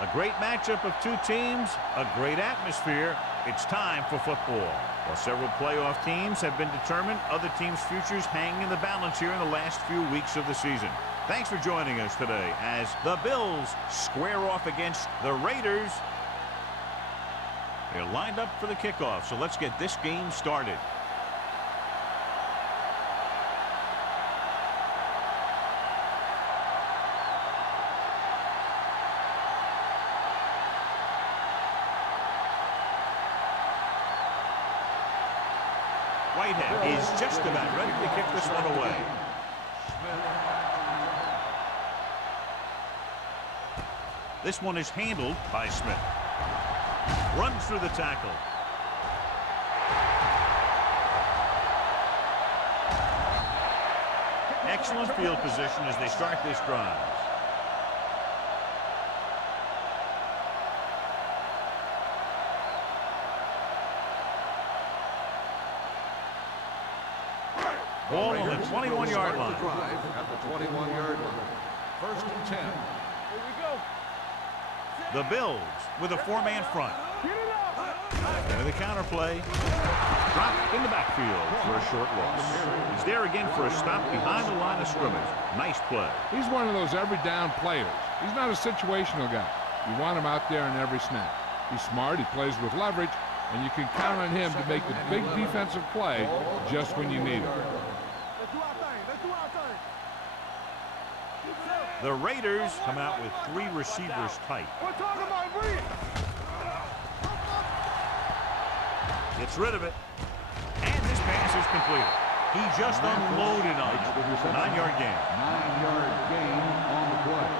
A great matchup of two teams, a great atmosphere. It's time for football. While several playoff teams have been determined, other teams' futures hang in the balance here in the last few weeks of the season. Thanks for joining us today as the Bills square off against the Raiders. They're lined up for the kickoff, so let's get this game started. Whitehead is just about ready to kick this one away. This one is handled by Smith. Runs through the tackle. Excellent field position as they start this drive. Ball on the 21-yard line. At the 21-yard line. First and 10. Here we go. The Bills with a four-man front. And the counter play. Dropped in the backfield for a short loss. He's there again for a stop behind the line of scrimmage. Nice play. He's one of those every down players. He's not a situational guy. You want him out there in every snap. He's smart, he plays with leverage, and you can count on him to make the big defensive play just when you need him. The Raiders come out with three receivers tight. Gets rid of it. And this pass is completed. He just unloaded on it. 9-yard gain. 9-yard gain on the play.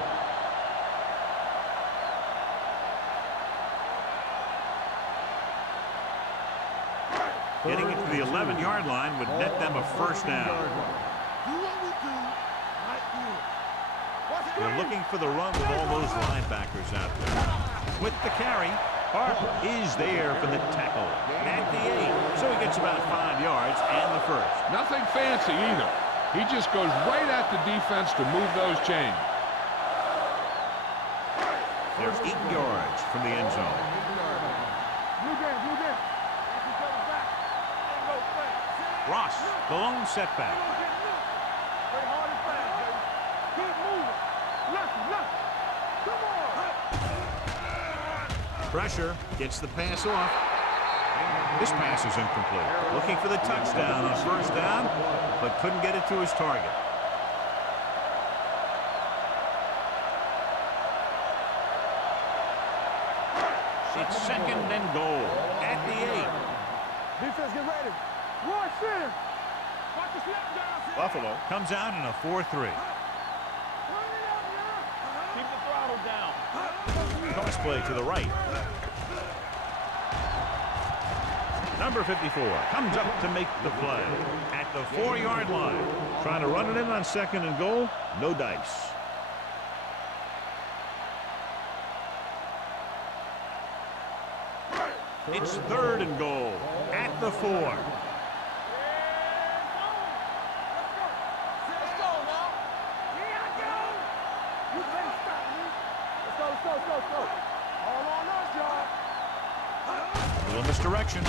Getting it to the 11-yard line would net them a first down. They're looking for the run with all those linebackers out there. With the carry, Harper is there for the tackle at the 8. So he gets about 5 yards and the first. Nothing fancy either. He just goes right at the defense to move those chains. They're 8 yards from the end zone. Ross, the lone setback. Pressure gets the pass off. This pass is incomplete. Looking for the touchdown on first down, but couldn't get it to his target. It's second and goal at the 8. Defense, get ready. Roy, sit. Watch the slip down. Buffalo comes out in a 4-3. Keep the throttle down. Toss play to the right. Number 54 comes up to make the play at the 4-yard line. Trying to run it in on second and goal. No dice. It's third and goal at the 4. Let's go now. Here I go. You can't stop me. Let's go. All on us, y'all. Little misdirection.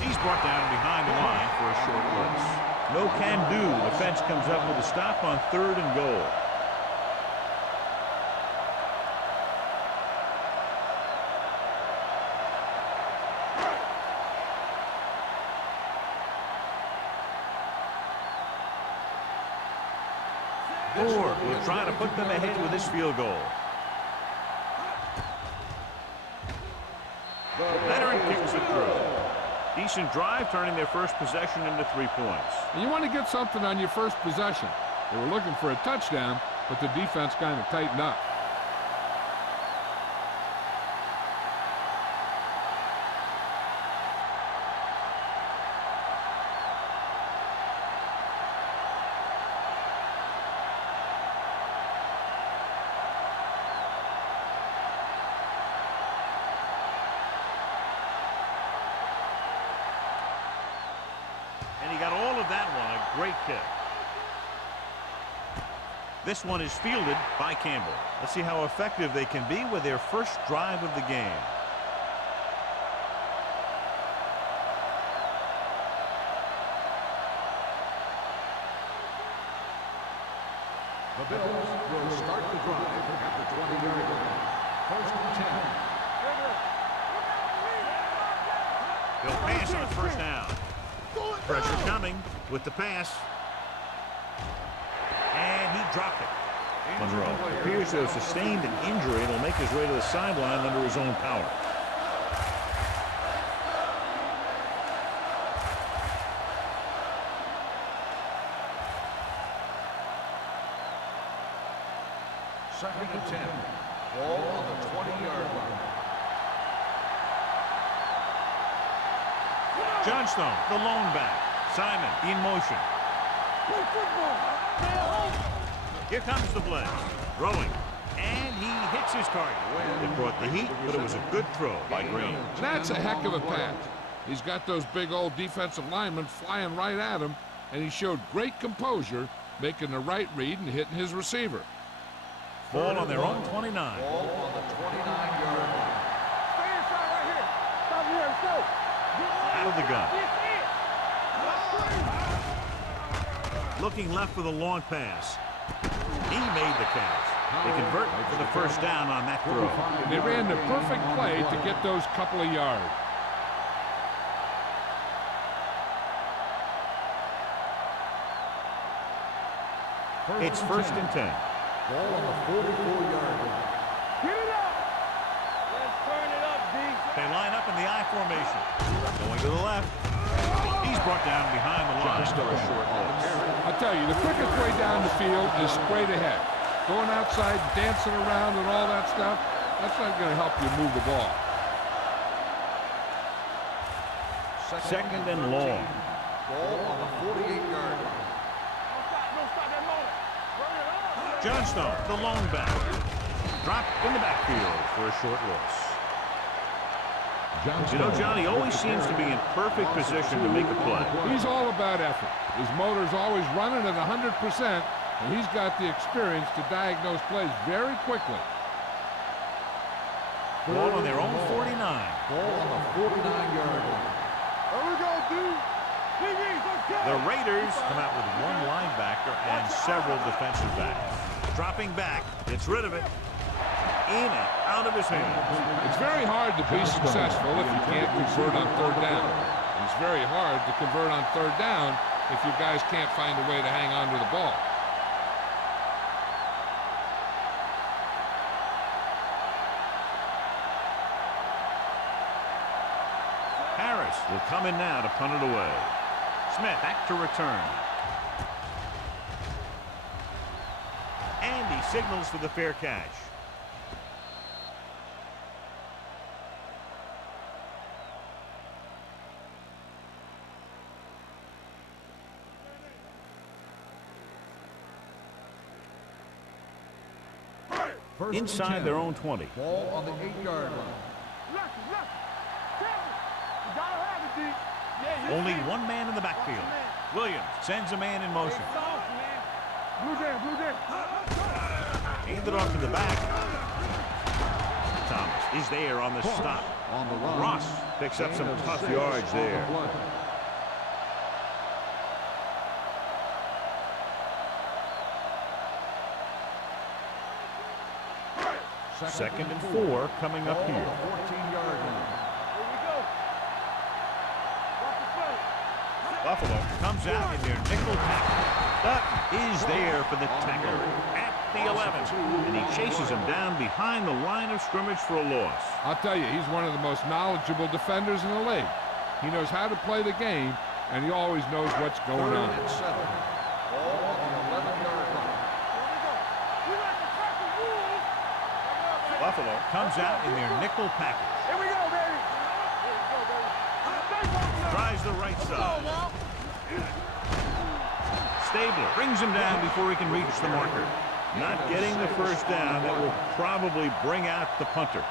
He's brought down behind the line for a short loss. No can do. The defense comes up with a stop on third and goal. Moore will try to put them ahead with this field goal. Veteran kicks it through. Decent drive, turning their first possession into 3 points. And you want to get something on your first possession. They were looking for a touchdown, but the defense kind of tightened up. And he got all of that one, a great kick. This one is fielded by Campbell. Let's see how effective they can be with their first drive of the game. The Bills will start the drive at the 20-yard line. First and 10. They'll pass on first down. Pressure coming with the pass. And he dropped it. Monroe appears to have sustained an injury and will make his way to the sideline under his own power. Second and 10. Ball on the 20-yard line. Johnstone, the lone back. Simon in motion. Here comes the blitz. Throwing. And he hits his target. It brought the heat, but it was a good throw by Green. That's a heck of a pass. He's got those big old defensive linemen flying right at him, and he showed great composure, making the right read and hitting his receiver. Ball on their own 29. Ball on the 29-yard line. Stay inside right here. Stop here. Let's go. Out of the gun. Looking left for the long pass. He made the catch. They convert for the first down on that throw. They ran the perfect play to get those couple of yards. It's first and 10. Ball on the 44-yard line. Get it up. Let's turn it up, D. They line up in the I formation. Going to the left. He's brought down behind the line for a short loss. I tell you, the quickest way down the field is straight ahead. Going outside, dancing around and all that stuff, that's not going to help you move the ball. Second and long. Ball on the 48-yard line. Don't stop that motor. Run it on. Johnstone, the lone back. Dropped in the backfield for a short loss. You know, Johnny always seems to be in perfect position to make a play. He's all about effort. His motor's always running at 100%, and he's got the experience to diagnose plays very quickly. Ball on their own 49. Ball on the 49-yard line. There we go, D. DBs, let's go. The Raiders come out with one linebacker and several defensive backs. Dropping back, gets rid of it. In and out of his hands. It's very hard to be successful if you can't convert on third down. It's very hard to convert on third down if you guys can't find a way to hang on to the ball. Harris will come in now to punt it away. Smith back to return. And he signals for the fair catch. Inside their own 20. Ball on the 8-yard line. Left. You gotta have it, D. Yeah, Only one man in the backfield. Williams sends a man in motion. Soft, man. Blue jam. Handed off to the back. Thomas is there on the stop. On the run. Ross picks up some tough yards there. Second and 4 coming up here. 14-yard line. Here we go. Watch the play. Buffalo comes out in their nickel tackle. Dutton is there for the tackle at the 11. And he chases him down behind the line of scrimmage for a loss. I'll tell you, he's one of the most knowledgeable defenders in the league. He knows how to play the game, and he always knows what's going on. 3rd and 7. Ball on the 11-yard line. We like to crack the rules. Buffalo comes out in their nickel package. Here we go, baby. Here we go, baby. Tries the right side. Stabler brings him down before he can reach the marker. Not getting the first down. That will probably bring out the punter.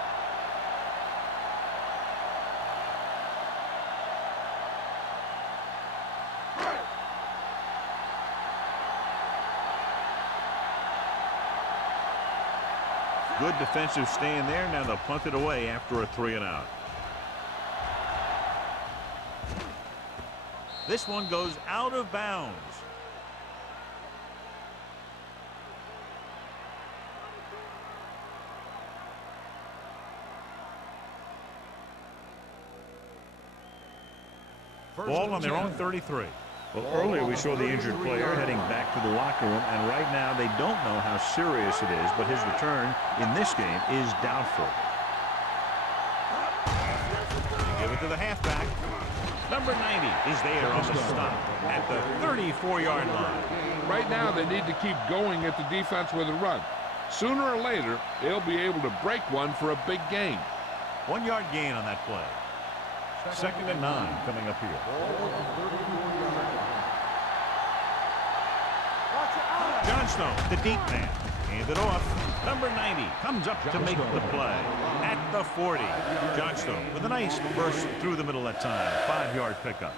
Good defensive stand there. Now they'll punt it away after a 3-and-out. This one goes out of bounds. Ball on their own 33. Well, earlier we saw the injured player heading back to the locker room, and right now they don't know how serious it is, but his return in this game is doubtful. They give it to the halfback. Number 90 is there on the stop at the 34-yard line. Right now they need to keep going at the defense with a run. Sooner or later, they'll be able to break one for a big gain. 1-yard gain on that play. 2nd and 9 coming up here. Johnstone, the deep man. Hand it off. Number 90 comes up to make the play at the 40. Johnstone with a nice burst through the middle that time. 5-yard pickup.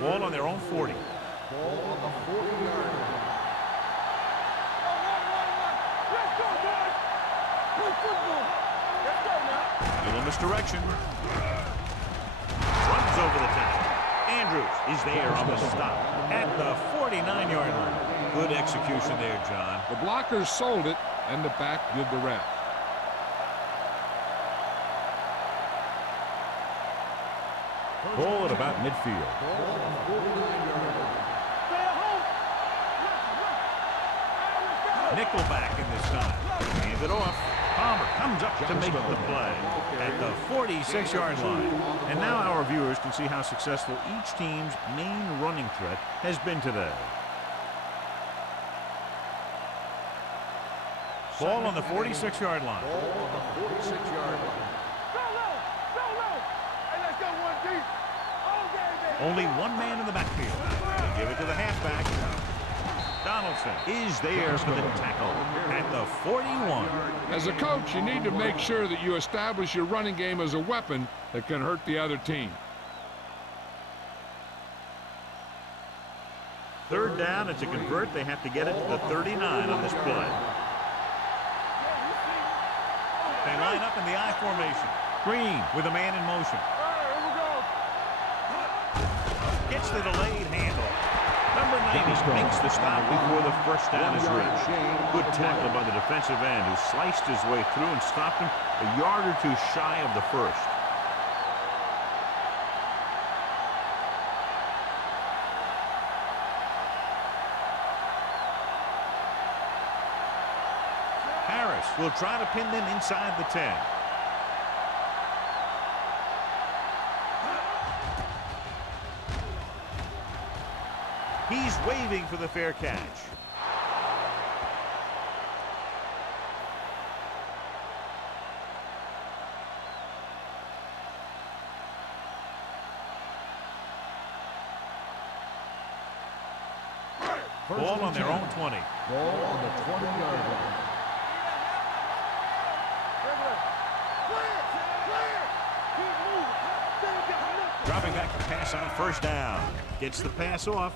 Ball on their own 40. Ball on the 40-yard line. Little misdirection. Runs over the tackle. Andrews is there on the stop at the 49-yard line. Good execution there, John. The blockers sold it, and the back did the rest. Ball at about midfield. Nickelback in this time. Hand it off. Palmer comes up to make the play at the 46-yard line. And now our viewers can see how successful each team's main running threat has been today. Ball on the 46-yard line. Ball on the 46-yard line. Only one man in the backfield. They give it to the halfback. Donaldson is there for the tackle at the 41. As a coach, you need to make sure that you establish your running game as a weapon that can hurt the other team. 3rd down, and to convert, they have to get it to the 39 on this play. They line up in the I formation. Green with a man in motion. Gets the delayed handle. Number 90 makes the stop before the first down is reached. Good tackle by the defensive end who sliced his way through and stopped him a yard or two shy of the first. Harris will try to pin them inside the 10. He's waving for the fair catch. Ball on their own 20. Ball on the 20-yard line. Dropping back to pass on 1st down. Gets the pass off.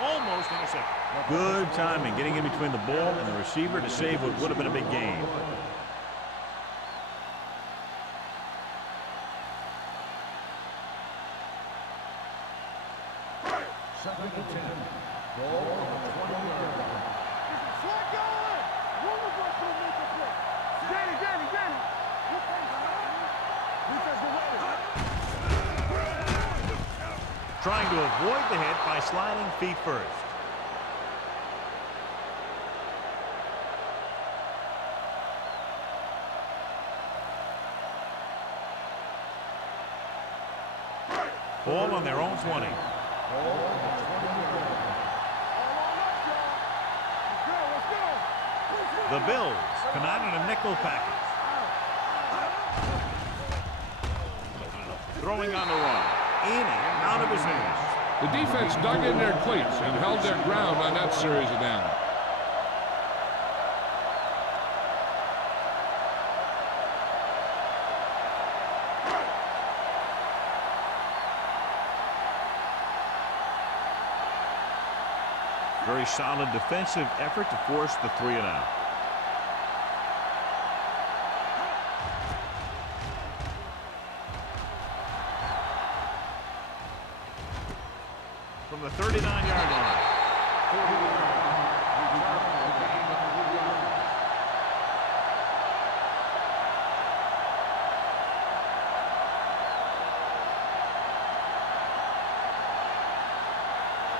Almost intercepted. Good timing, getting in between the ball and the receiver to save what would have been a big gain. Second and 10. Ball on the 20-yard line. Trying to avoid the hit by sliding feet first. Ball on their own 20. The Bills come out in a nickel package. Throwing on the run. In and out of his hands. The defense dug in their cleats and held their ground on that series of downs. Very solid defensive effort to force the 3 and out. From the 39-yard line.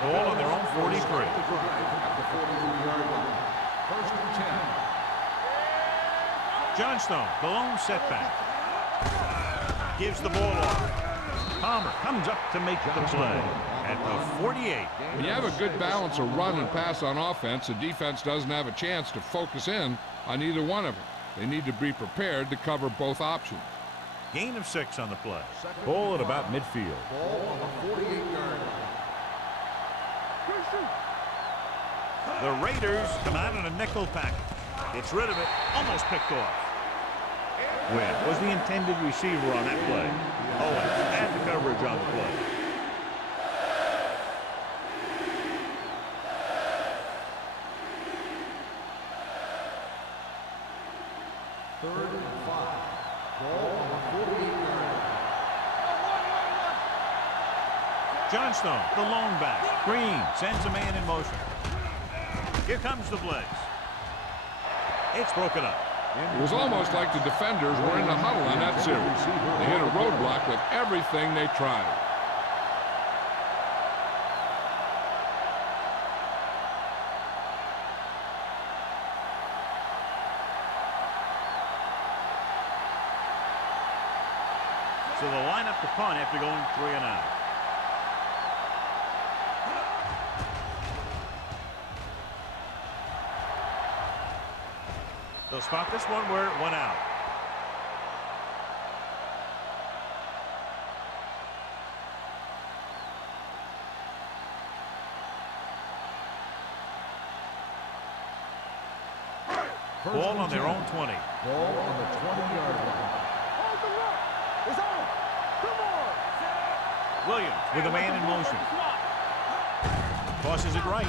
Ball on their own 43. At the 43-yard line. First and 10. Johnstone, the lone setback. Gives the ball off. Palmer comes up to make the play at the 48. When you have a good balance of run and pass on offense, the defense doesn't have a chance to focus in on either one of them. They need to be prepared to cover both options. Gain of 6 on the play. Ball at about midfield. Ball on the 48-yard line. The Raiders come out in a nickel package. Gets rid of it, almost picked off. Webb was the intended receiver on that play. Owens had the coverage on the play. Third and 5. Ball on the 48-yard line. Johnstone, the lone back. Green sends a man in motion. Here comes the blitz. It's broken up. It was almost like the defenders were in the huddle on that series. They hit a roadblock with everything they tried. So they'll line up the punt after going 3 and out. They'll spot this one where it went out. Ball on their own 20. Ball on the 20-yard line. Hold the rock. It's on. Come on. Williams with a man in motion. Tosses it right.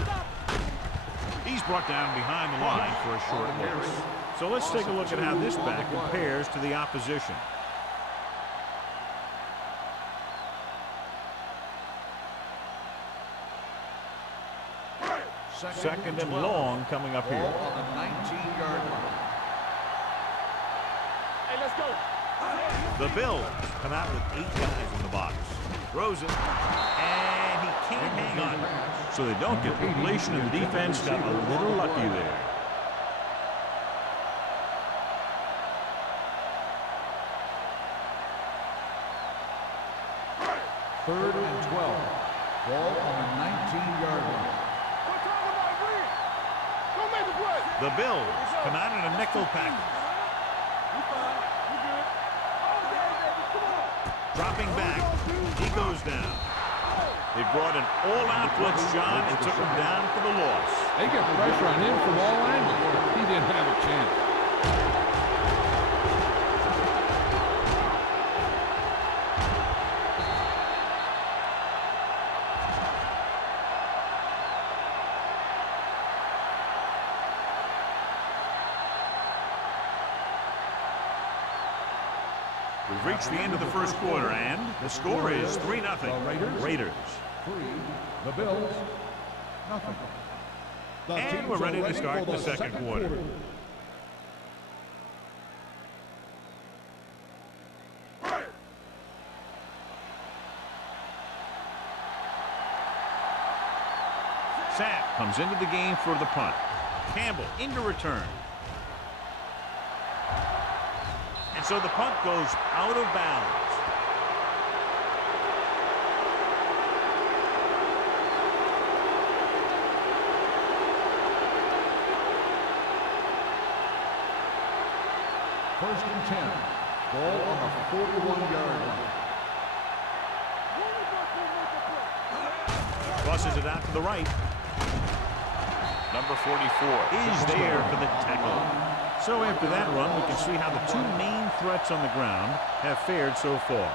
He's brought down behind the line for a short loss. So let's take a look at how this back compares to the opposition. Second and long coming up here. Ball on the 19-yard line. Hey, let's go. The Bills come out with 8 guys in the box. Throws it, and he can't hang on. So they don't get completion, and the defense got a little lucky there. Third and 12. Ball on the 19-yard line. We're talking about Green. Don't make the play. The Bills come out in a nickel package. You fine. You good. Oh, yeah, baby. Come on. Dropping back, he goes down. They brought an all-out blitz, John, and took him down for the loss. They get pressure on him from all angles. He didn't have a chance. We've reached the end of the first quarter, and the score is 3-0. Raiders. 3. The Bills. Nothing. And we're ready to start the second quarter. Sapp comes into the game for the punt. Campbell into return. And so the punt goes out of bounds. First and 10. Ball on the 41-yard line. Crosses it out to the right. Number 44 is there for the tackle. So after that run, we can see how the two main threats on the ground have fared so far.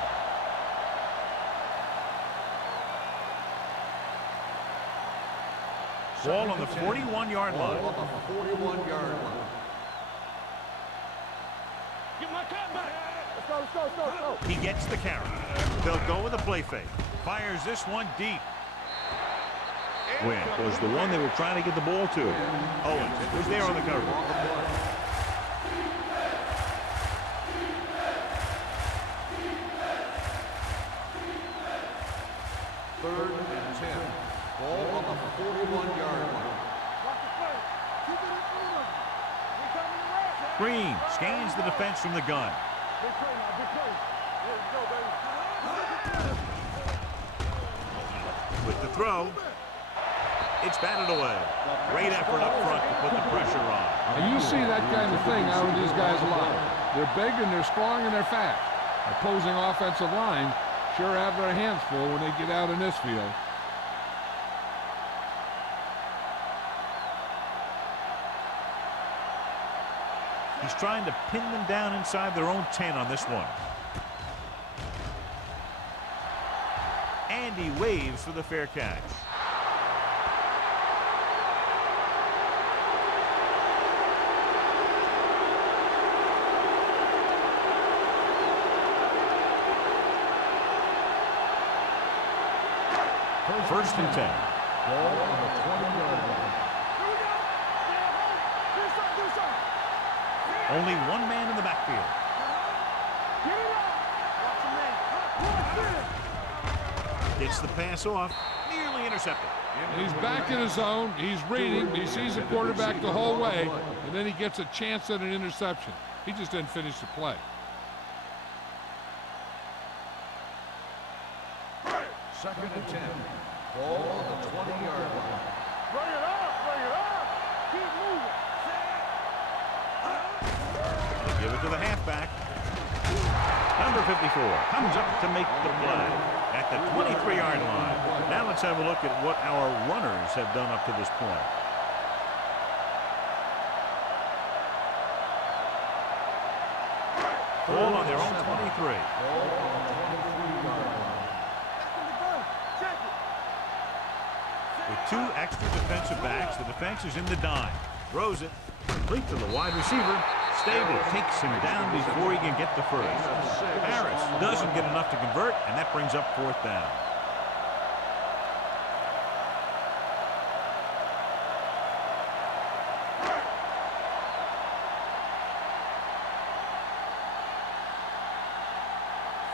Ball on the 41-yard line. On the 41-yard line. Get my cut back. Let's go. He gets the carry. They'll go with a play fake. Fires this one deep. Win was the one they were trying to get the ball to. Owens was there on the cover. Third and 10. Ball on the 41-yard line. Watch the play. Keep it in front of you. We're coming around. Green scans the defense from the gun. Big play now, big play. There we go, baby. With the throw, it's batted away. Great effort up front to put the pressure on. And you see that kind of thing out of these guys a lot. They're big and they're strong and they're fast. Opposing offensive lines sure have their hands full when they get out in this field. He's trying to pin them down inside their own 10 on this one. And he waves for the fair catch. First and 10. Ball on the 20-yard line. Here we go. Do something. Only one man in the backfield. Get it up. Watch the man. Gets the pass off. Nearly intercepted. He's back in his zone. He's reading. He sees the quarterback the whole way, and then he gets a chance at an interception. He just didn't finish the play. Second and 10. Ball on the 20-yard line. Bring it up. Keep moving. They give it to the halfback. Number 54 comes up to make the play at the 23-yard line. Now let's have a look at what our runners have done up to this point. Ball on their own 23. Ball on the 23-yard line. With two extra defensive backs, the defense is in the dime. Throws it, complete to the wide receiver. Stable takes him down before he can get the first. Harris doesn't get enough to convert, and that brings up fourth down.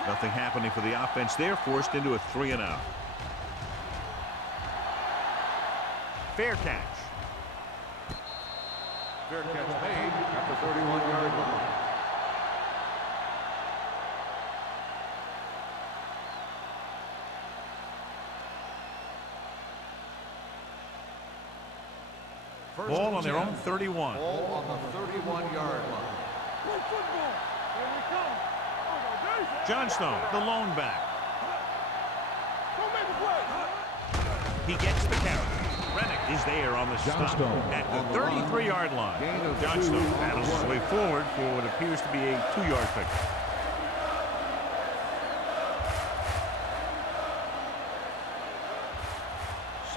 Nothing happening for the offense there, forced into a 3-and-out. Fair catch. Fair catch made at the 31-yard line. Ball on their own 31. Ball on the 31-yard line. Play football. Here we come. Johnstone, the lone back. Don't make a play. He gets the carry. Rennick is there on the stop at the 33-yard line. Johnstone battles his way forward for what appears to be a 2-yard pickup.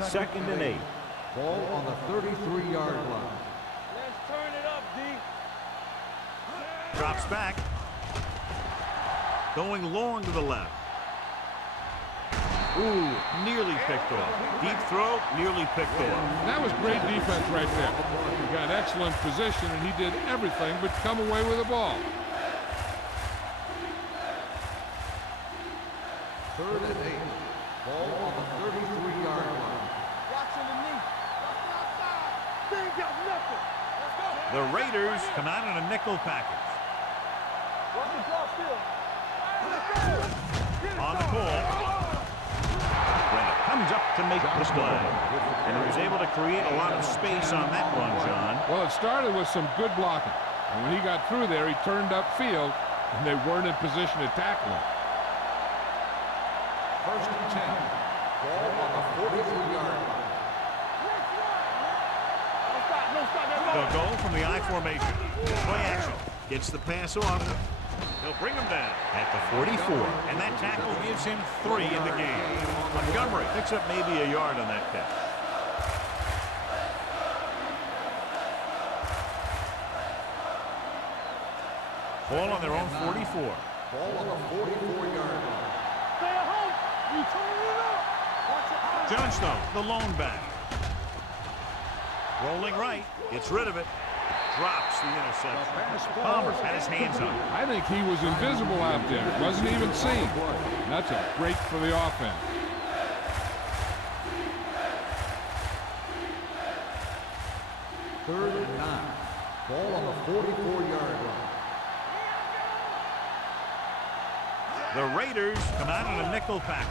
Second and 8. Ball on the 33-yard line. Let's turn it up, D. Drops back. Going long to the left. Ooh, nearly picked off. Deep throw, nearly picked off. That was great defense right there. He got excellent position, and he did everything but come away with the ball. Third and 8. Ball on the 33-yard line. Watch underneath. They ain't got nothing. Let's go. The Raiders come out in a nickel package. Watch the draw still. On the call. Rennick comes up to make the play. And he was able to create a lot of space on that run, John. Well, it started with some good blocking. And when he got through there, he turned upfield, and they weren't in position to tackle him. First and 10. Ball on the 43-yard line. They'll go from the I formation. Play action. Gets the pass off. He'll bring him down at the 44. And that tackle gives him 3 in the game. Montgomery picks up maybe a yard on that catch. Ball on their own 44. Ball on the 44-yard line. Stay at home. You turn it up. Watch it. Johnstone, the lone back. Rolling right. Gets rid of it. Drops the interception. Palmer had his hands on it. I think he was invisible out there. Wasn't even seen. That's a break for the offense. Third and 9. Ball on the 44-yard line. The Raiders come out in a nickel pack.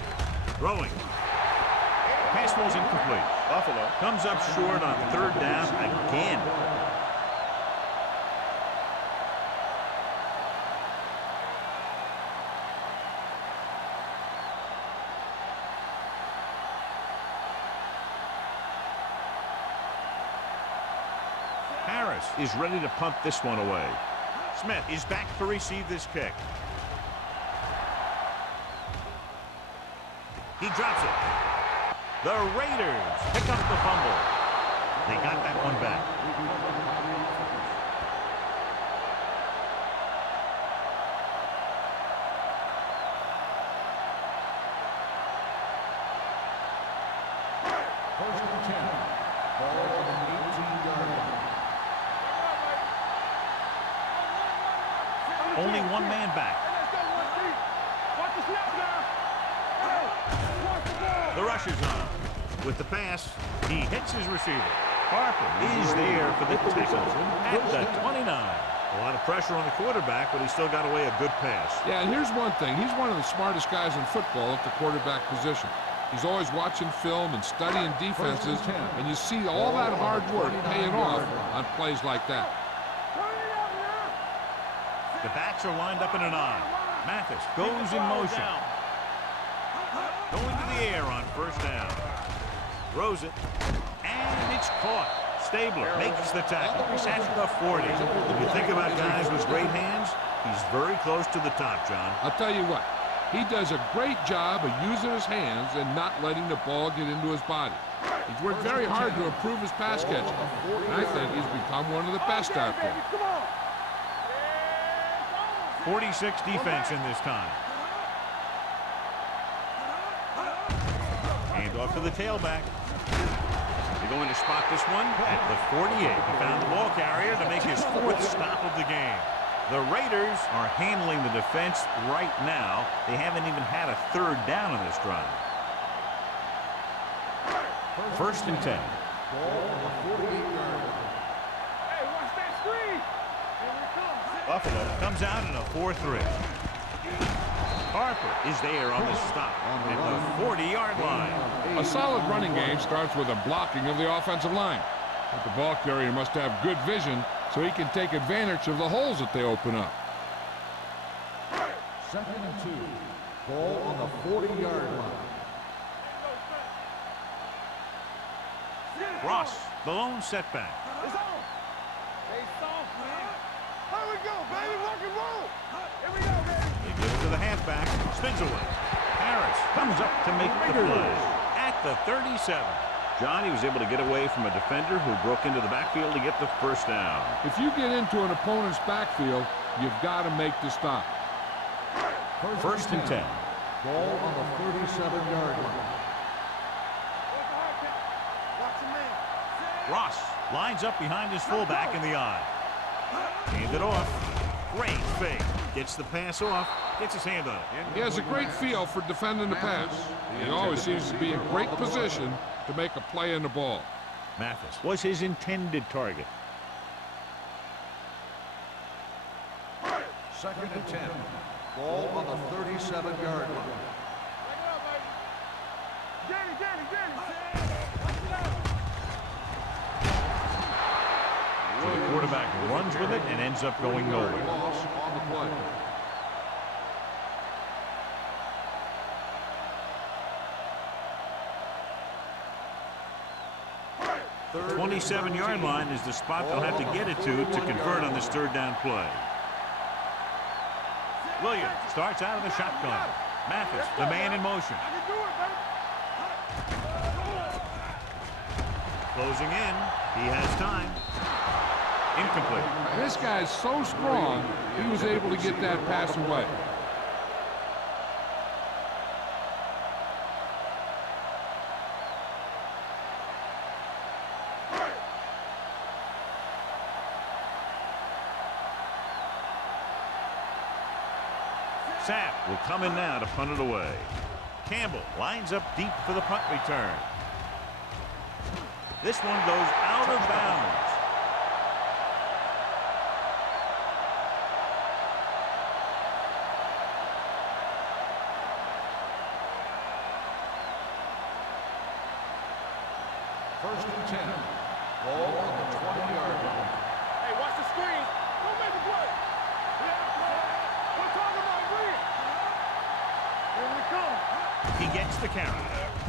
Throwing. Pass was incomplete. Buffalo comes up short on third down again. Harris is ready to punt this one away. Smith is back to receive this kick. He drops it. The Raiders pick up the fumble. They got that one back. First and 10. Ball on the 18-yard line. Only one man back. Watch the snap now. Watch the ball. The rush is on. With the pass, he hits his receiver. Harper is there for the tackle at the 29. A lot of pressure on the quarterback, but he still got away a good pass. Yeah, and here's one thing. He's one of the smartest guys in football at the quarterback position. He's always watching film and studying defenses, and you see all that hard work paying off on plays like that. The backs are lined up in an I. Mathis goes in motion. Going to the air on first down. Throws it, and it's caught. Stabler makes the tackle. He's at the 40. When you think about guys with great hands, he's very close to the top, John. I'll tell you what, he does a great job of using his hands and not letting the ball get into his body. He's worked very hard to improve his pass catching, and I think he's become one of the best out there. 46 defense in this time. Hand off to the tailback. They're going to spot this one at the 48. He found the ball carrier to make his fourth stop of the game. The Raiders are handling the defense right now. They haven't even had a third down on this drive. First and 10. Ball on the 48-yard line. Hey, watch that screen. Buffalo comes out in a 4-3. Harper is there on the stop at the 40-yard line. A solid running game starts with a blocking of the offensive line. But the ball carrier must have good vision so he can take advantage of the holes that they open up. Second and 2. Ball on the 40-yard line. Ross, the lone setback. It's on. Stay soft, man. Here we go, baby. Rock and roll. Here we go, baby. They give it to the halfback. Spins away. Harris comes up to make the play at the 37. John, he was able to get away from a defender who broke into the backfield to get the first down. If you get into an opponent's backfield, you've got to make the stop. First and 10. Ball on the 37-yard line. Watch your man. Ross lines up behind his fullback in the I. Hand it off. Great fake. Gets the pass off. Gets his hand on it. He has a great feel for defending the pass. He always seems to be in great position to make a play in the ball. Mathis was his intended target. Second and 10. Ball on the 37-yard line. So the quarterback runs with it and ends up going nowhere. Loss on the play. 27-yard line is the spot they'll have to get it to convert on this third down play. Williams starts out of the shotgun. Mathis, the man in motion. Closing in. He has time. Incomplete. This guy's so strong, he was able to get that pass away. Sapp will come in now to punt it away. Campbell lines up deep for the punt return. This one goes out of bounds. First and 10. Ball on the 20-yard line. Hey, watch the screen. Don't make a play. We're talking about green. Here we come. He gets the carry.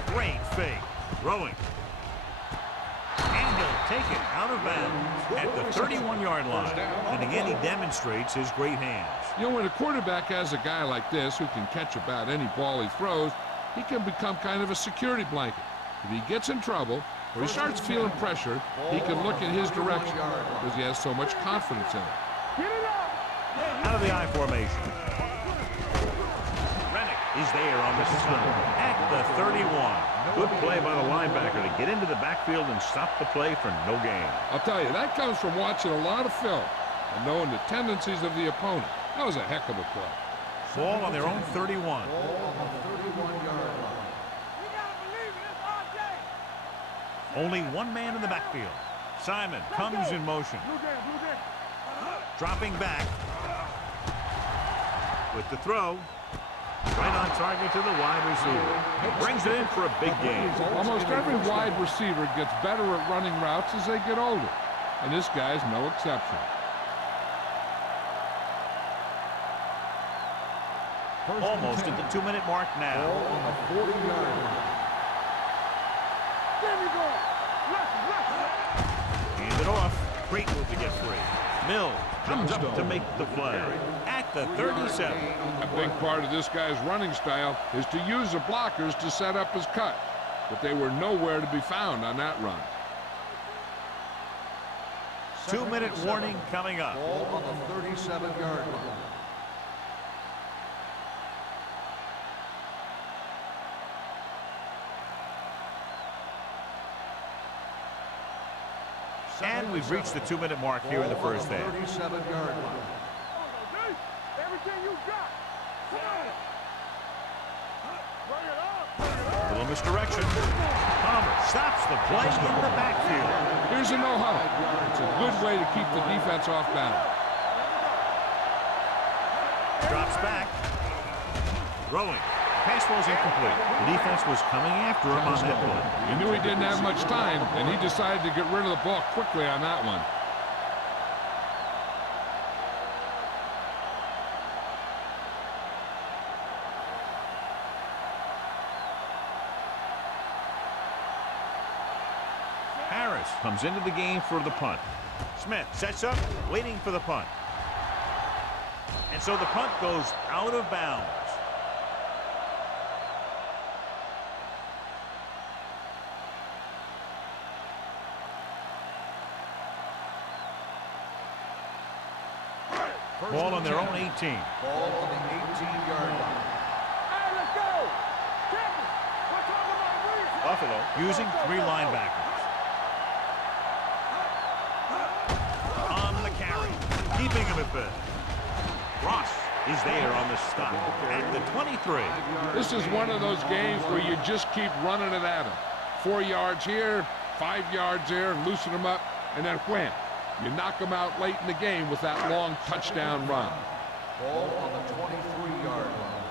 Great fake. Throwing. And he'll take it out of bounds at the 31-yard line. And again, he demonstrates his great hands. You know, when a quarterback has a guy like this who can catch about any ball he throws, he can become kind of a security blanket. If he gets in trouble or he starts feeling pressure, he can look in his direction because he has so much confidence in it. Get it up. Out of the I formation. Rennick is there on the stop at the 31. Good play by the linebacker to get into the backfield and stop the play for no gain. I'll tell you, that comes from watching a lot of film and knowing the tendencies of the opponent. That was a heck of a play. Ball on their own 31. Ball on the 31-yard line. We gotta believe it. It's RJ. Only one man in the backfield. Simon comes in motion. Blue game. Dropping back. With the throw. Right on target to the wide receiver. Brings it in for a big game. Almost every wide receiver gets better at running routes as they get older, and this guy's no exception. Almost at the 2-minute mark now. Ball on the 40-yard line. There we go. Left. Hand it off. Great move to get free. Mill comes up to make the play at the 37. A big part of this guy's running style is to use the blockers to set up his cut, but they were nowhere to be found on that run. 2-minute warning coming up. Ball on the 37-yard line. And we've reached the 2-minute mark here in the first half. 37-yard line. Everything you got. Come on. Bring it up. Little misdirection. Palmer stops the play in the backfield. Here's a no-huddle. It's a good way to keep the defense off balance. Drops back. Throwing. Pass ball's incomplete. The defense was coming after him on that play. He knew he didn't have much time, and he decided to get rid of the ball quickly on that one. Harris comes into the game for the punt. Smith sets up, waiting for the punt. And so the punt goes out of bounds. Ball on their own 18. Ball on the 18-yard line. Hey, let's go. Champions. We're talking about green. Buffalo using 3 linebackers. On the carry. Keeping him at bay. Ross is there on the stop at the 23. This is one of those games where you just keep running it at him. 4 yards here, 5 yards there, and loosen them up, and then wham. You knock them out late in the game with that long touchdown run. Ball on the 23-yard line.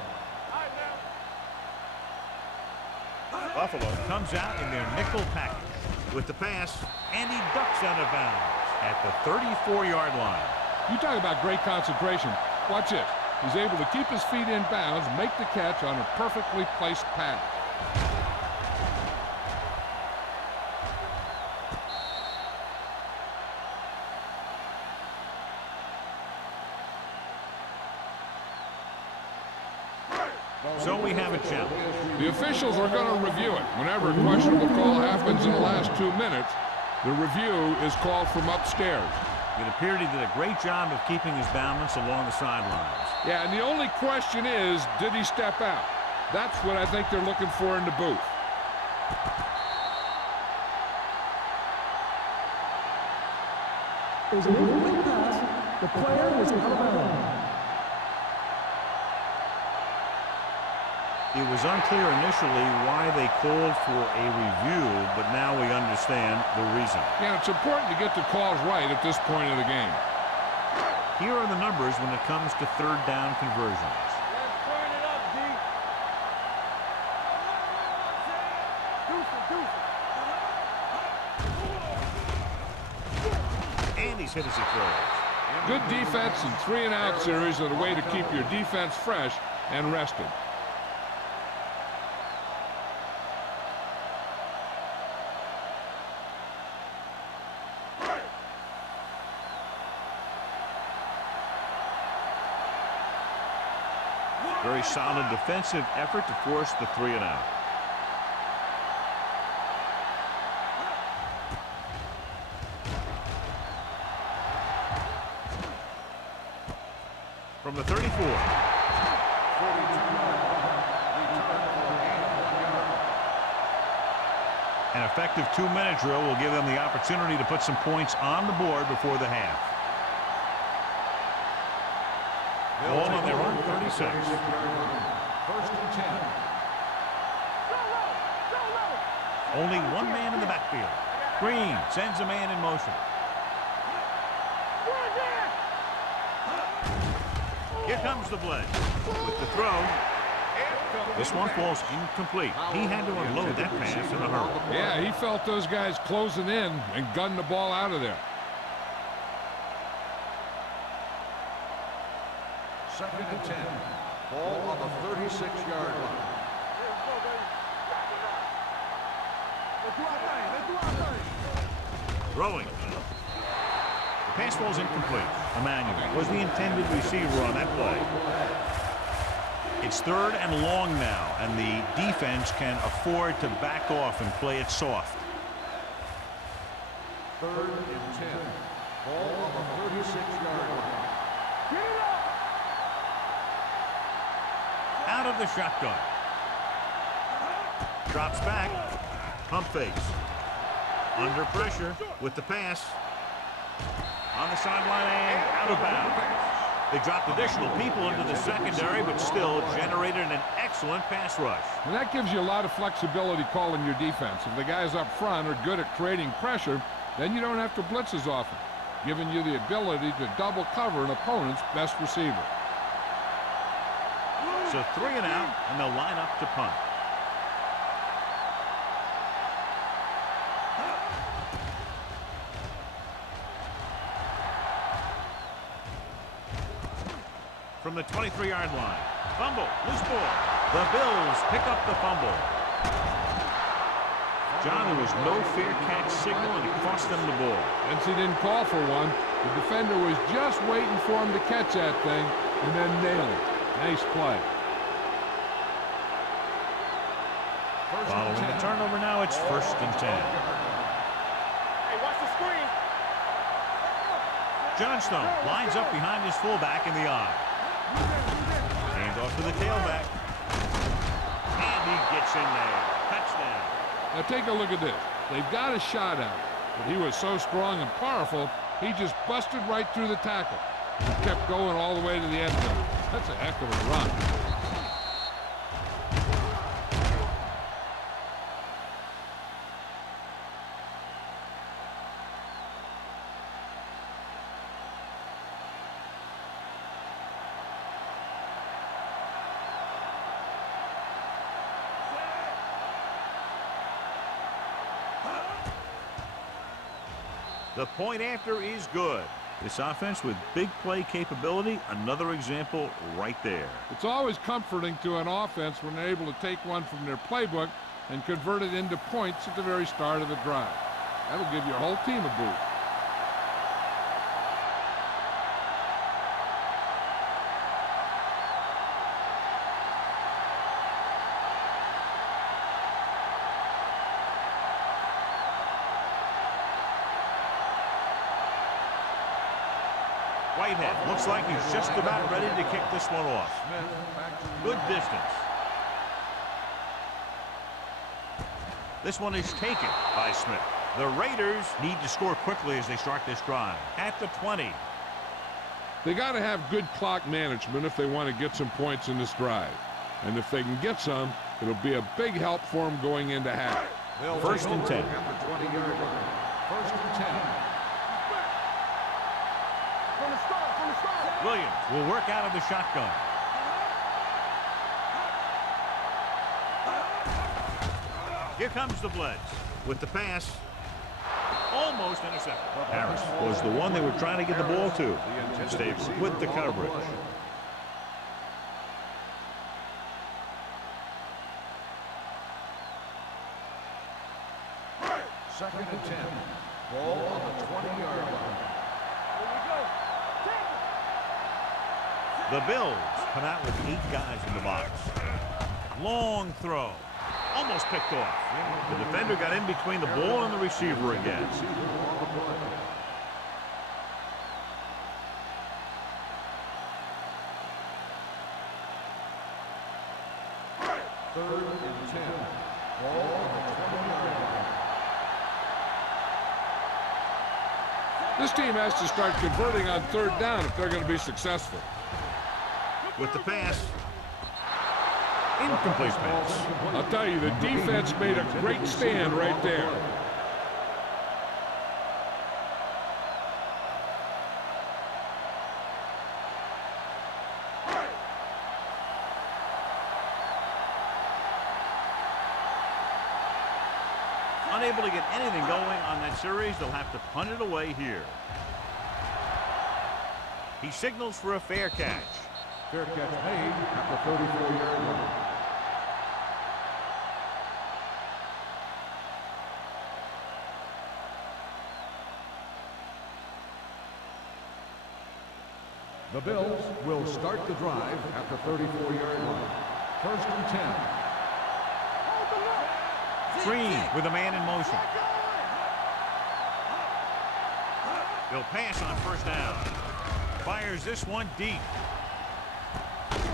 Buffalo comes out in their nickel package with the pass, and he ducks out of bounds at the 34-yard line. You talk about great concentration. Watch this. He's able to keep his feet in bounds, make the catch on a perfectly placed pass. So we have a challenge. The officials are going to review it. Whenever a questionable call happens in the last 2 minutes, the review is called from upstairs. It appeared he did a great job of keeping his balance along the sidelines. Yeah, and the only question is, did he step out? That's what I think they're looking for in the booth. It was an incomplete pass. The player was out of bounds. It was unclear initially why they called for a review, but now we understand the reason. Yeah, it's important to get the calls right at this point of the game. Here are the numbers when it comes to third down conversions. Let's turn it up, D. And he's hit as he throws. Good defense and 3-and-out series are the way to keep your defense fresh and rested. Very solid defensive effort to force the 3-and-out. From the 34. An effective 2-minute drill will give them the opportunity to put some points on the board before the half. Ball on their own 36. First and 10. Only one man in the backfield. Green sends a man in motion. Here comes the blitz. With the throw, this one falls incomplete. He had to unload that pass in a hurry. Yeah, he felt those guys closing in and gunned the ball out of there. Second and 10. Ball on the 36-yard line. Throwing. The pass falls incomplete. Emmanuel was the intended receiver on that play. It's 3rd and long now, and the defense can afford to back off and play it soft. 3rd and 10. Ball on the 36-yard line. Out of the shotgun. Drops back. Pump fakes. Under pressure with the pass. On the sideline and out of bounds. They dropped additional people into the secondary, but still generated an excellent pass rush. And that gives you a lot of flexibility calling your defense. If the guys up front are good at creating pressure, then you don't have to blitz as often, giving you the ability to double cover an opponent's best receiver. So 3-and-out, and they'll line up to punt. From the 23-yard line. Fumble, loose ball. The Bills pick up the fumble. John, there was no fair catch signal, and it cost them the ball. Since he didn't call for one, the defender was just waiting for him to catch that thing and then nail it. Nice play. Following the turnover now, it's 1st and 10. Hey, watch the screen. Johnstone lines up behind his fullback in the eye. Hand off to the tailback. And he gets in there. Touchdown. Now take a look at this. They've got a shot at him, but he was so strong and powerful, he just busted right through the tackle. He kept going all the way to the end zone. That's a heck of a run. The point after is good. This offense with big play capability, another example right there. It's always comforting to an offense when they're able to take one from their playbook and convert it into points at the very start of the drive. That'll give your whole team a boost. Whitehead looks like he's just about ready to kick this one off. Good distance. This one is taken by Smith. The Raiders need to score quickly as they start this drive. At the 20. They got to have good clock management if they want to get some points in this drive. And if they can get some, it'll be a big help for them going into half. First and 10. At the 20-yard line. First and 10. From the start. Williams will work out of the shotgun. Here comes the blitz with the pass. Almost intercepted. Harris was the one they were trying to get the ball to. Stayed with the coverage. Second and 10. Ball on the 20-yard line. The Bills come out with 8 guys in the box. Long throw. Almost picked off. The defender got in between the ball and the receiver again. Third and 10. Ball on the 20-yard line. This team has to start converting on third down if they're going to be successful. With the pass. Incomplete pass. I'll tell you, the defense made a great stand right there. Unable to get anything going on that series, they'll have to punt it away here. He signals for a fair catch. Fair catch made at the 34-yard line. The Bills will start the drive at the 34-yard line. First and 10. Green with a man in motion. They'll pass on first down. Fires this one deep.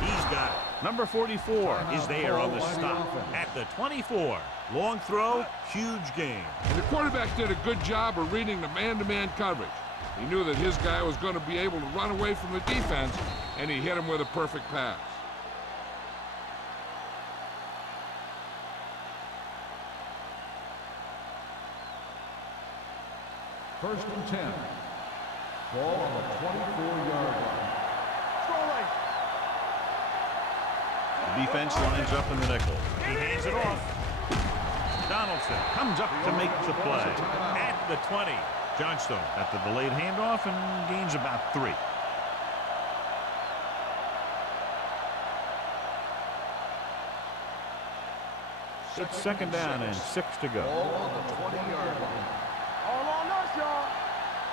He's got it. Number 44 is there on the stop at the 24. Long throw, huge gain. And the quarterback did a good job of reading the man-to-man coverage. He knew that his guy was going to be able to run away from the defense, and he hit him with a perfect pass. First and 10. Ball on the 24-yard line. The defense lines up in the nickel. He hands it off. Donaldson comes up to make the play at the 20. Johnstone at the delayed handoff and gains about 3. It's second down and 6 to go. Ball on the 20-yard line. All on us, y'all.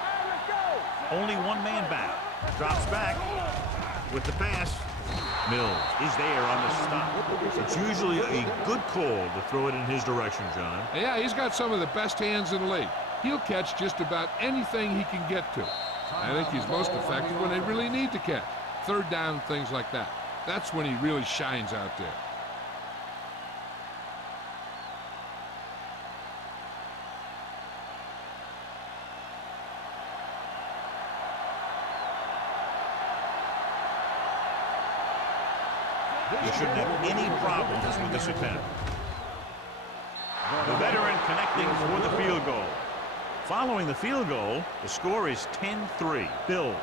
Hey, let's go. Only one man back. Drops back with the pass. Mills is there on the stop. It's usually a good call to throw it in his direction, John. Yeah, he's got some of the best hands in the league. He'll catch just about anything he can get to. I think he's most effective when they really need to catch. Third down, things like that. That's when he really shines out there. You shouldn't have any problems with this attempt. The veteran connecting for the field goal. Following the field goal, the score is 10-3. Bills.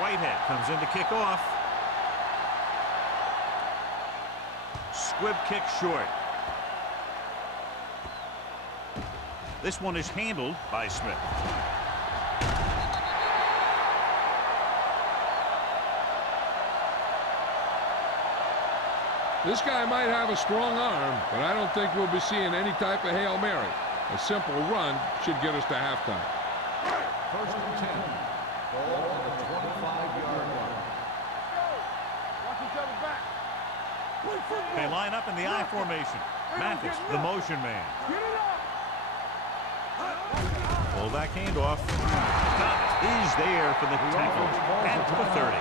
Whitehead comes in to kick off. Squib kick short. This one is handled by Smith. This guy might have a strong arm, but I don't think we'll be seeing any type of Hail Mary. A simple run should get us to halftime. First and 10. Ball on the 25-yard line. Watch each other back. They line up in the I formation. Mathis, the motion man. Get it up. Fullback handoff. Thomas is there for the tackle at the 30.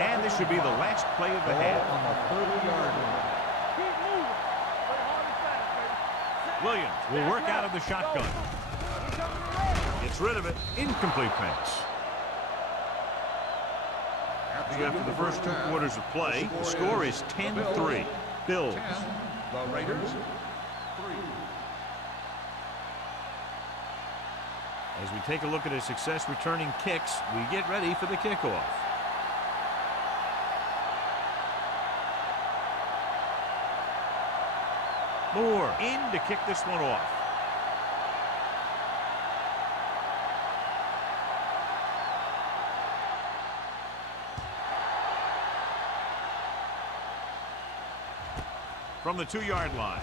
And this should be the last play of the half. On the 30-yard line. Keep moving. Play hard and fast, baby. Williams will work out of the shotgun. Gets rid of it. Incomplete pass. After the first 2 quarters of play, the score is 10-3. Bills. 10, the Raiders, 3. As we take a look at his success returning kicks, we get ready for the kickoff. Moore in to kick this one off. From the 2-yard line.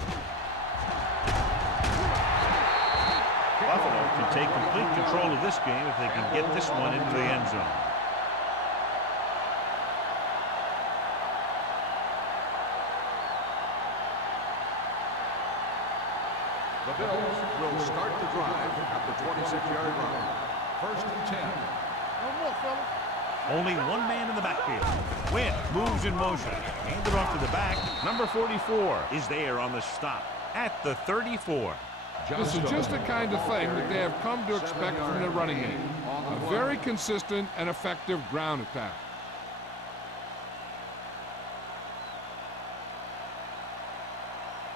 Buffalo can take complete control of this game if they can get this one into the end zone. The Bills will start the drive at the 26-yard line. First and 10. No more, fellas. Only one man in the backfield. Wynn moves in motion. Handed off to the back. Number 44 is there on the stop at the 34. This is just the kind of thing that they have come to expect from their running game. A very consistent and effective ground attack.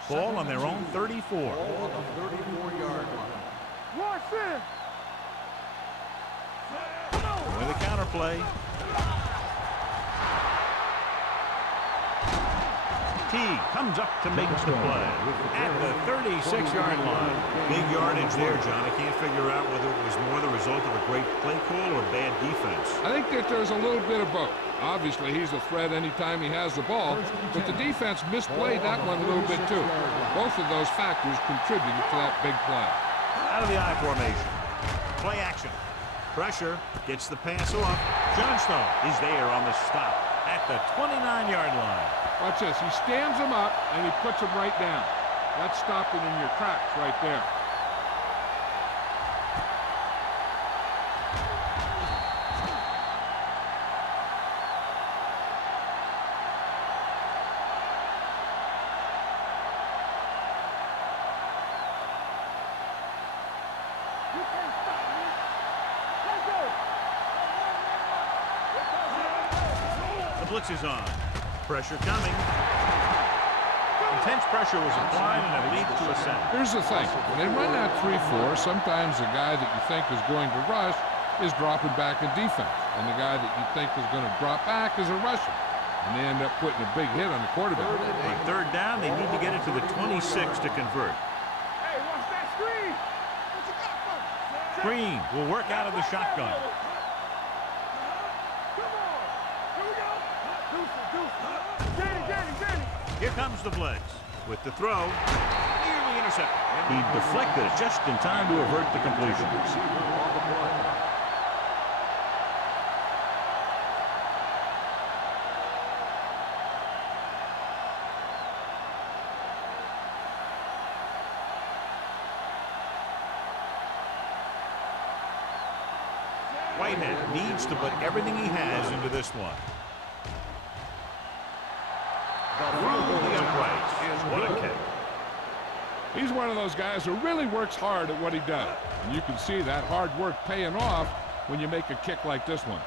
Ball on their own 34. Ball on the 34-yard line. Watch this. With a counter play. T comes up to make the play at the 36-yard line. Big yardage there, John. I can't figure out whether it was more the result of a great play call or bad defense. I think that there's a little bit of both. Obviously, he's a threat anytime he has the ball, but the defense misplayed that one a little bit too. Both of those factors contributed to that big play. Out of the I formation. Play action. Pressure. Gets the pass off. Johnstone is there on the stop at the 29-yard line. Watch this. He stands him up, and he puts him right down. That's stopping in your tracks right there. You can't stop me. Let's go. The blitz is on. Pressure coming. Intense pressure was applied and it leads to a sack. Here's the thing. When they run that 3-4, sometimes the guy that you think is going to rush is dropping back in defense. And the guy that you think is going to drop back is a rusher. And they end up putting a big hit on the quarterback. On third down, they need to get it to the 26 to convert. Hey, watch that screen. What you got for me? Green will work out of the shotgun. Come on. Here we go. Deuce. Danny. Here comes the blitz with the throw. Nearly intercepted. He deflected it just in time to avert the completion. Whitehead needs to put everything he has into this one. Through the uprights. What a kick. He's one of those guys who really works hard at what he does. And you can see that hard work paying off when you make a kick like this one.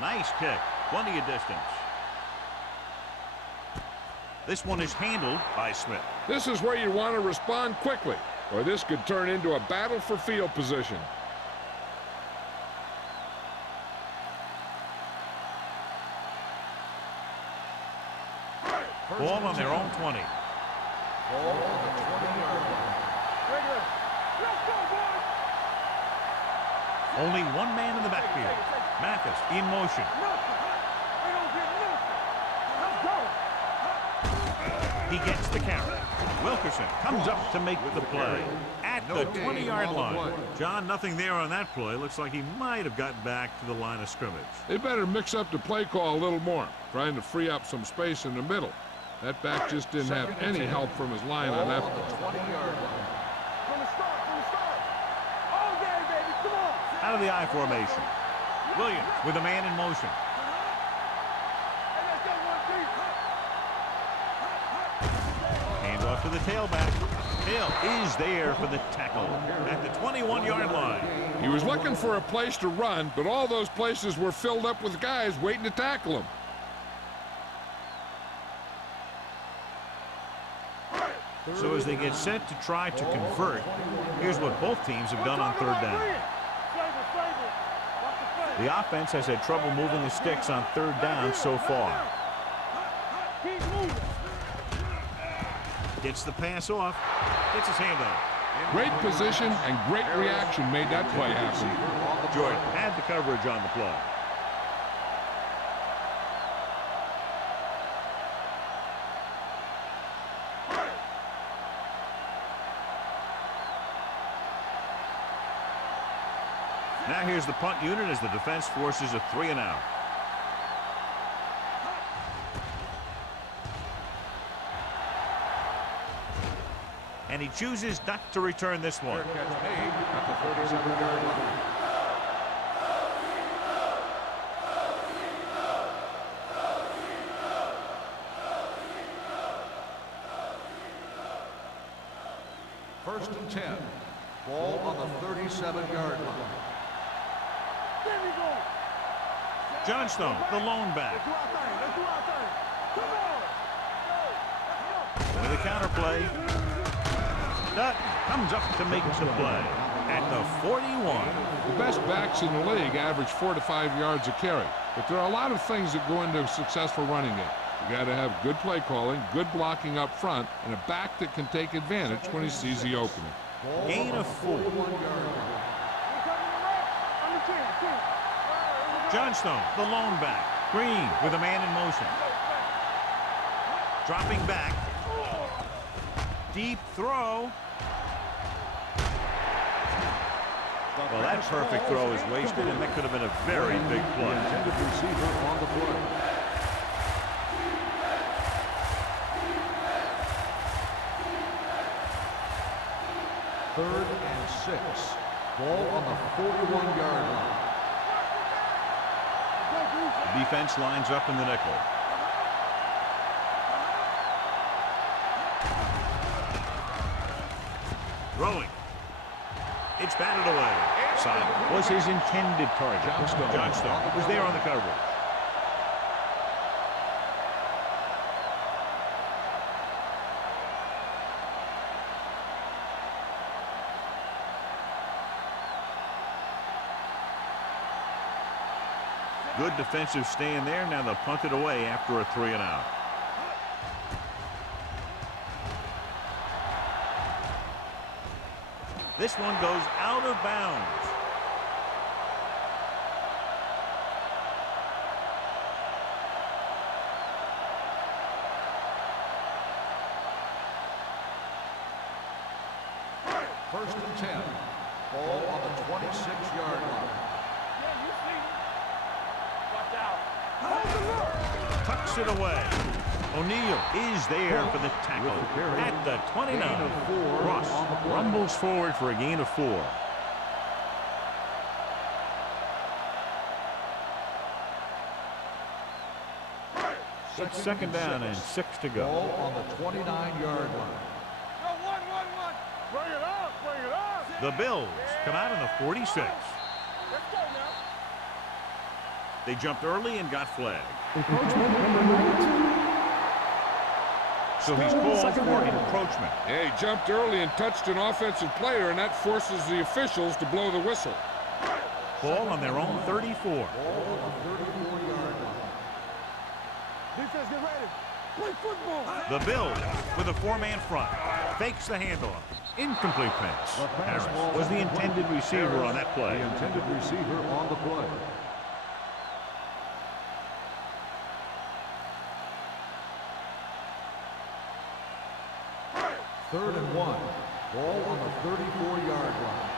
Nice kick. Plenty of distance. This one is handled by Smith. This is where you want to respond quickly, or this could turn into a battle for field position. Ball on their own 20. Ball on the 20-yard line. Let's go, boys. Only one man in the backfield. Mathis in motion. We don't get nothing. Let's go. He gets the carry. Wilkerson comes up to make the play at the 20-yard line. John, nothing there on that play. Looks like he might have gotten back to the line of scrimmage. They better mix up the play call a little more, trying to free up some space in the middle. That back just didn't have any help from his line on that play. 20-yard line. From the start. All day, baby. Come on. Out of the I formation. Williams with a man in motion. Hey, let's get one, Hand off to the tailback. Hill is there for the tackle at the 21-yard line. He was looking for a place to run, but all those places were filled up with guys waiting to tackle him. So as they get set to try to convert, here's what both teams have done on third down. The offense has had trouble moving the sticks on third down so far. Keep moving. Gets the pass off. Gets his hand up. Great position and great reaction made that play happen. Jordan had the coverage on the play. Now here's the punt unit as the defense forces a 3-and-out. And he chooses not to return this one. Fair catch made at the 37-yard line. First and 10. Ball on the 37-yard line. There we go. Johnstone, the lone back. Let's do our thing. Let's do our thing. Come on. With a counterplay. Dutton comes up to make the play at the 41. The best backs in the league average 4 to 5 yards a carry, but there are a lot of things that go into a successful running game. You got to have good play calling, good blocking up front, and a back that can take advantage when he sees the opening. Gain of 4. Johnstone, the lone back. Green with a man in motion. Dropping back. Deep throw. Well, that perfect throw is wasted, and that could have been a very big play. Intended receiver on the play. Third and 6. Ball on the 41-yard line. Defense lines up in the nickel. Throwing. It's batted away. Simon was his intended target. Johnstone was there on the coverage. Good defensive stand there. Now they'll punt it away after a 3-and-out. This one goes out of bounds. First and 10. Ball on the 26-yard line. Tucks it away. O'Neal is there for the tackle at the 29. Ross rumbles forward for a gain of 4. It's second down and 6 to go. Ball on the 29-yard line. Bring it up. Bring it up. The Bills come out on the 46. Let's go now. They jumped early and got flagged. Encroachment number 92. So he's called for encroachment. Yeah, he jumped early and touched an offensive player, and that forces the officials to blow the whistle. Ball on their own 34. Ball on the 34-yard line. Defense, get ready. Play football. The Bills with a four-man front. Fakes the handoff. Incomplete pass. Harris was the intended receiver on that play. The intended receiver on the play. Third and 1. Ball on the 34-yard line.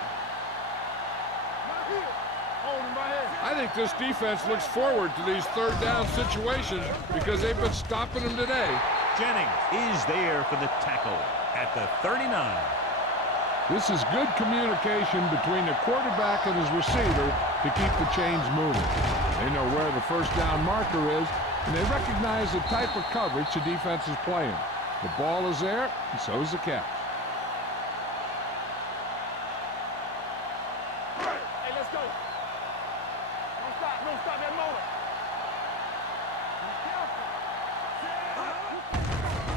I think this defense looks forward to these third down situations because they've been stopping them today. Jennings is there for the tackle at the 39. This is good communication between the quarterback and his receiver to keep the chains moving. They know where the first down marker is, and they recognize the type of coverage the defense is playing. The ball is there, and so is the catch. Hey, let's go. Don't stop that motor.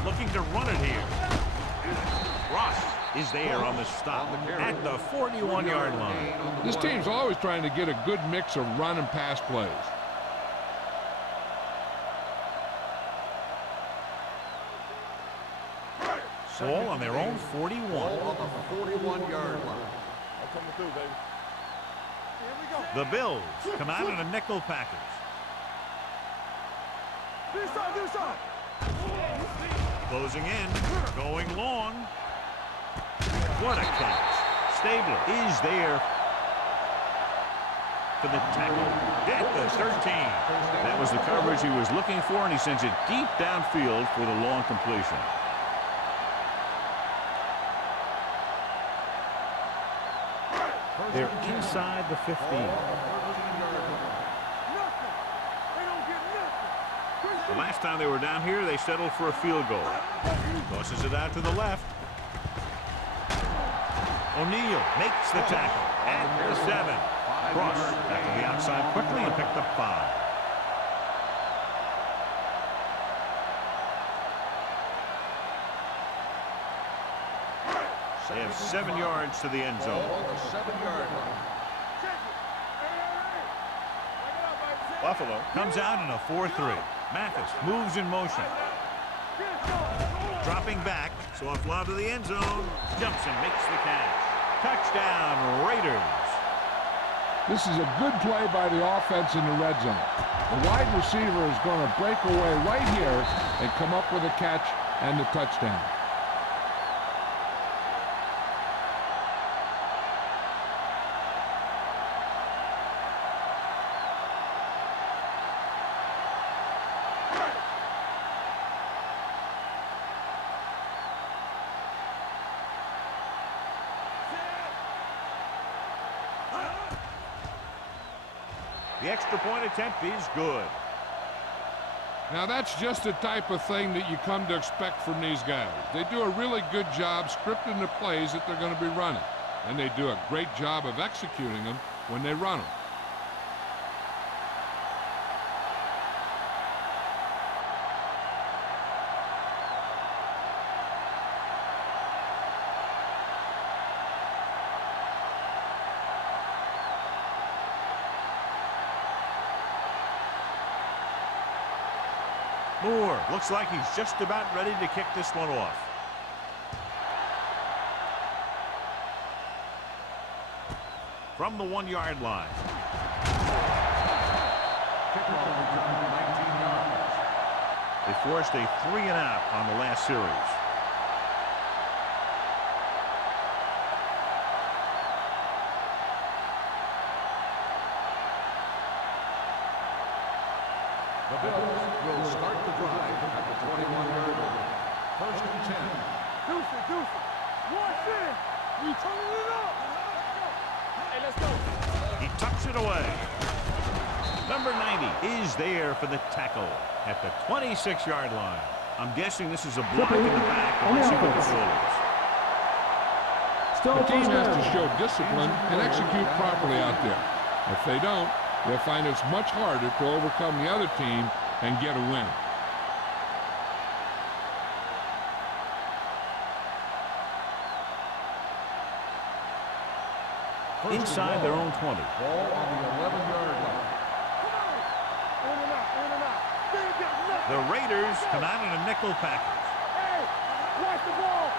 Looking to run it here. Ross is there on the stop at the 41-yard line. This team's always trying to get a good mix of run and pass plays. Ball on their own 41. Ball on the 41-yard line. Coming through, baby. Here we go. The Bills come out in a nickel package. This side. Closing in, going long. What a catch. Stabler is there for the tackle at the 13. That was the coverage he was looking for, and he sends it deep downfield for the long completion. They're inside the 15. The last time they were down here, they settled for a field goal. Tosses it out to the left. O'Neal makes the tackle at the 7. Cross got to the outside quickly and picked up 5. They have 7 yards to the end zone. Ball on the 7-yard line. Buffalo comes out in a 4-3. Mathis moves in motion. Dropping back, so a fly to the end zone. Jumps and makes the catch. Touchdown, Raiders. This is a good play by the offense in the red zone. The wide receiver is going to break away right here and come up with a catch and the touchdown. The extra point attempt is good. Now that's just the type of thing that you come to expect from these guys. They do a really good job scripting the plays that they're going to be running. And they do a great job of executing them when they run them. Moore looks like he's just about ready to kick this one off. From the 1-yard line. Kickoff return 19 yards. They forced a 3-and-out on the last series. The Bills will start the drive at the 21-yard line. First and 10. Deuce. Watch it. We turning it up. Hey, let's go. He tucks it away. Number 90 is there for the tackle at the 26-yard line. I'm guessing this is a block in the back on single controllers. The team has to show discipline and execute properly out there. If they don't, they'll find it's much harder to overcome the other team and get a win. inside their own 20. Ball on the 11-yard line. The Raiders come out in a nickel package. Hey, watch the ball.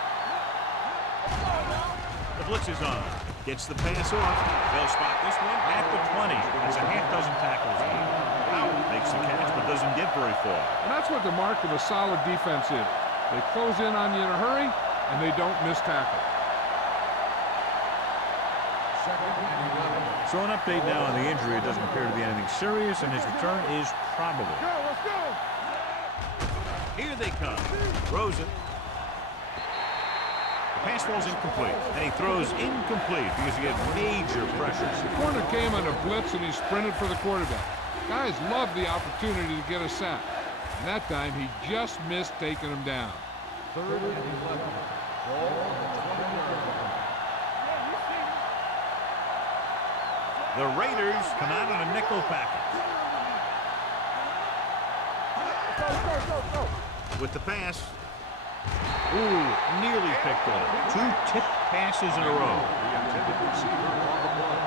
The blitz is on. Gets the pass off. They'll spot this one at the 20. That's a half dozen tackles. Out. Makes the catch, but doesn't get very far. And that's what the mark of a solid defense is. They close in on you in a hurry, and they don't miss tackle. Second and 11. So an update now on the injury. It doesn't appear to be anything serious, and his return is probable. Go, let's go. Here they come. Throws it. The pass falls incomplete, and he throws incomplete because he had major pressure. The corner came on a blitz, and he sprinted for the quarterback. Guys love the opportunity to get a sack. And that time, he just missed taking him down. Third and 11. Ball on the 20-yard line. The Raiders come out in a nickel package. Go. With the pass. Ooh, nearly picked off. 2 tipped passes in a row. The intended receiver on the block.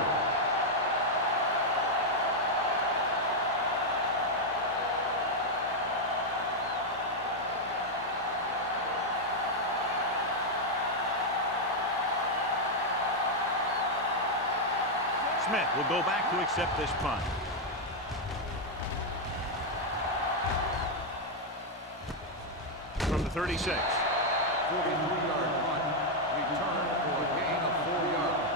Smith will go back to accept this punt. From the 36. 43-yard punt. Return for a gain of 4 yards.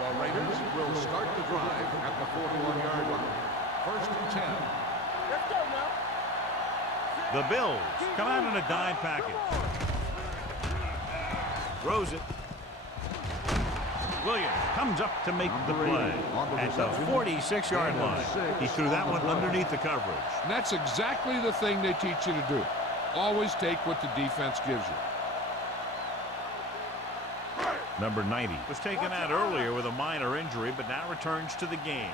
The Raiders will start the drive at the 41-yard line. First and 10. Let's go now. The Bills come out in a dime package. Throws it. Williams comes up to make the play at the 46-yard line. He threw that one underneath the coverage. And that's exactly the thing they teach you to do. Always take what the defense gives you. Number 90 was taken out earlier with a minor injury, but now returns to the game.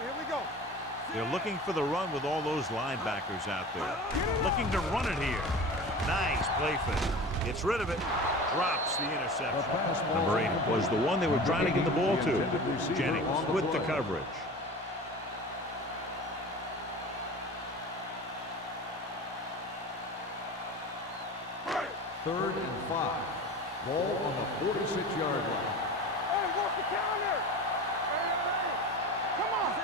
Here we go. They're looking for the run with all those linebackers out there. Looking to run it here. Nice play fake. Gets rid of it. Drops the interception. Number 80 was the one they were trying to get the ball to. Jennings with the coverage. Third and 5. Ball on the 46-yard line. Hey, work the counter. Come on.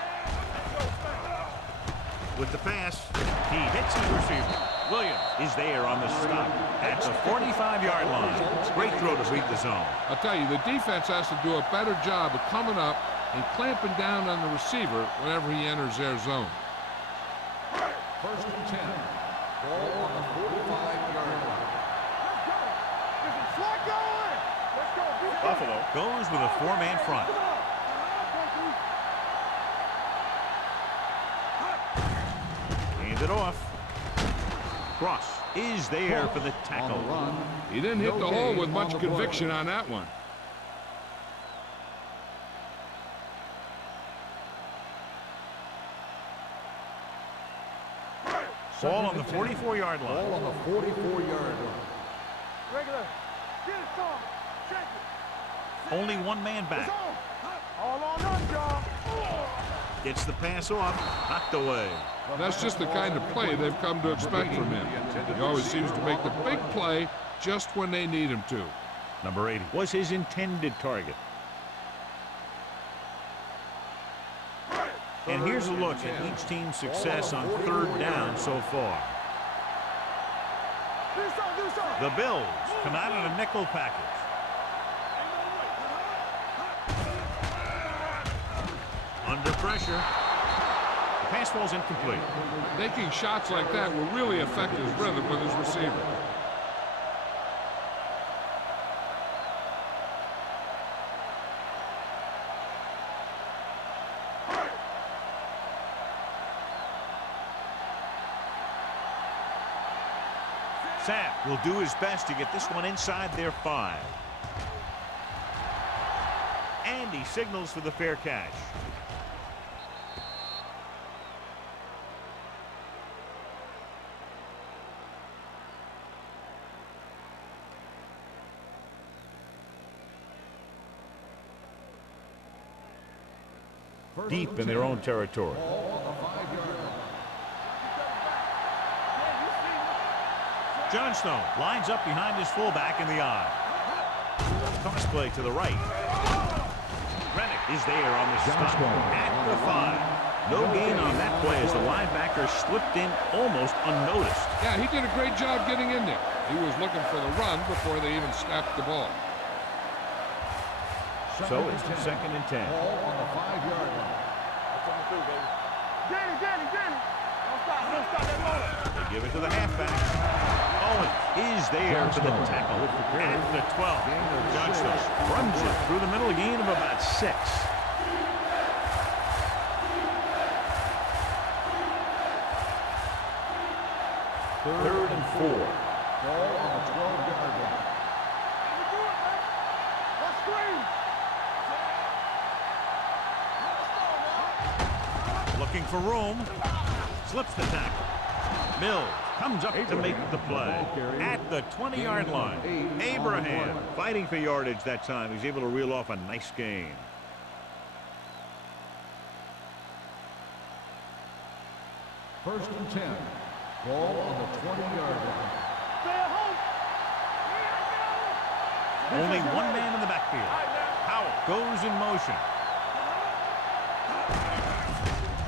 With the pass, he hits his receiver. Williams is there on the stop at the 45-yard line. Great throw to beat the zone. I'll tell you, the defense has to do a better job of coming up and clamping down on the receiver whenever he enters their zone. First and 10. Ball on the 45-yard line. Buffalo goes with a 4-man front. Hand it off. Cross is there for the tackle. He didn't hit the hole with much conviction on that one. Ball on the 44-yard line. Ball on the 44-yard line. Regular. Get it, Tom. Check it. Only one man back. All on us, y'all. Gets the pass off. Knocked away. That's just the kind of play they've come to expect from him. He always seems to make the big play just when they need him to. Number 80 was his intended target. And here's a look at each team's success on third down so far. The Bills come out in a nickel package. Under pressure. The pass falls incomplete. Taking shots like that will really affect his rhythm with his receiver. Sapp will do his best to get this one inside their 5. And he signals for the fair catch. deep in their own territory. Ball on the 5-yard line. Johnstone lines up behind his fullback in the I. Toss play to the right. Rennick is there on the stop at the 5. No gain on that play as the linebacker slipped in almost unnoticed. Yeah, he did a great job getting in there. He was looking for the run before they even snapped the ball. So it's 2nd and 10. Ball on the 5-yard line. Danny. Don't stop that motor. They give it to the halfback. Owen is there for the tackle at the 12. Johnstone runs it through the middle, gain of about 6. Third and 4. Ball on the 12-yard line. Let's screen. Looking for room. Slips the tackle. Mills comes up to make the play at the 20-yard line. Abraham fighting for yardage that time. He's able to reel off a nice gain. First and 10. Ball on the 20-yard line. Stay at home. Only one man in the backfield. Howell goes in motion.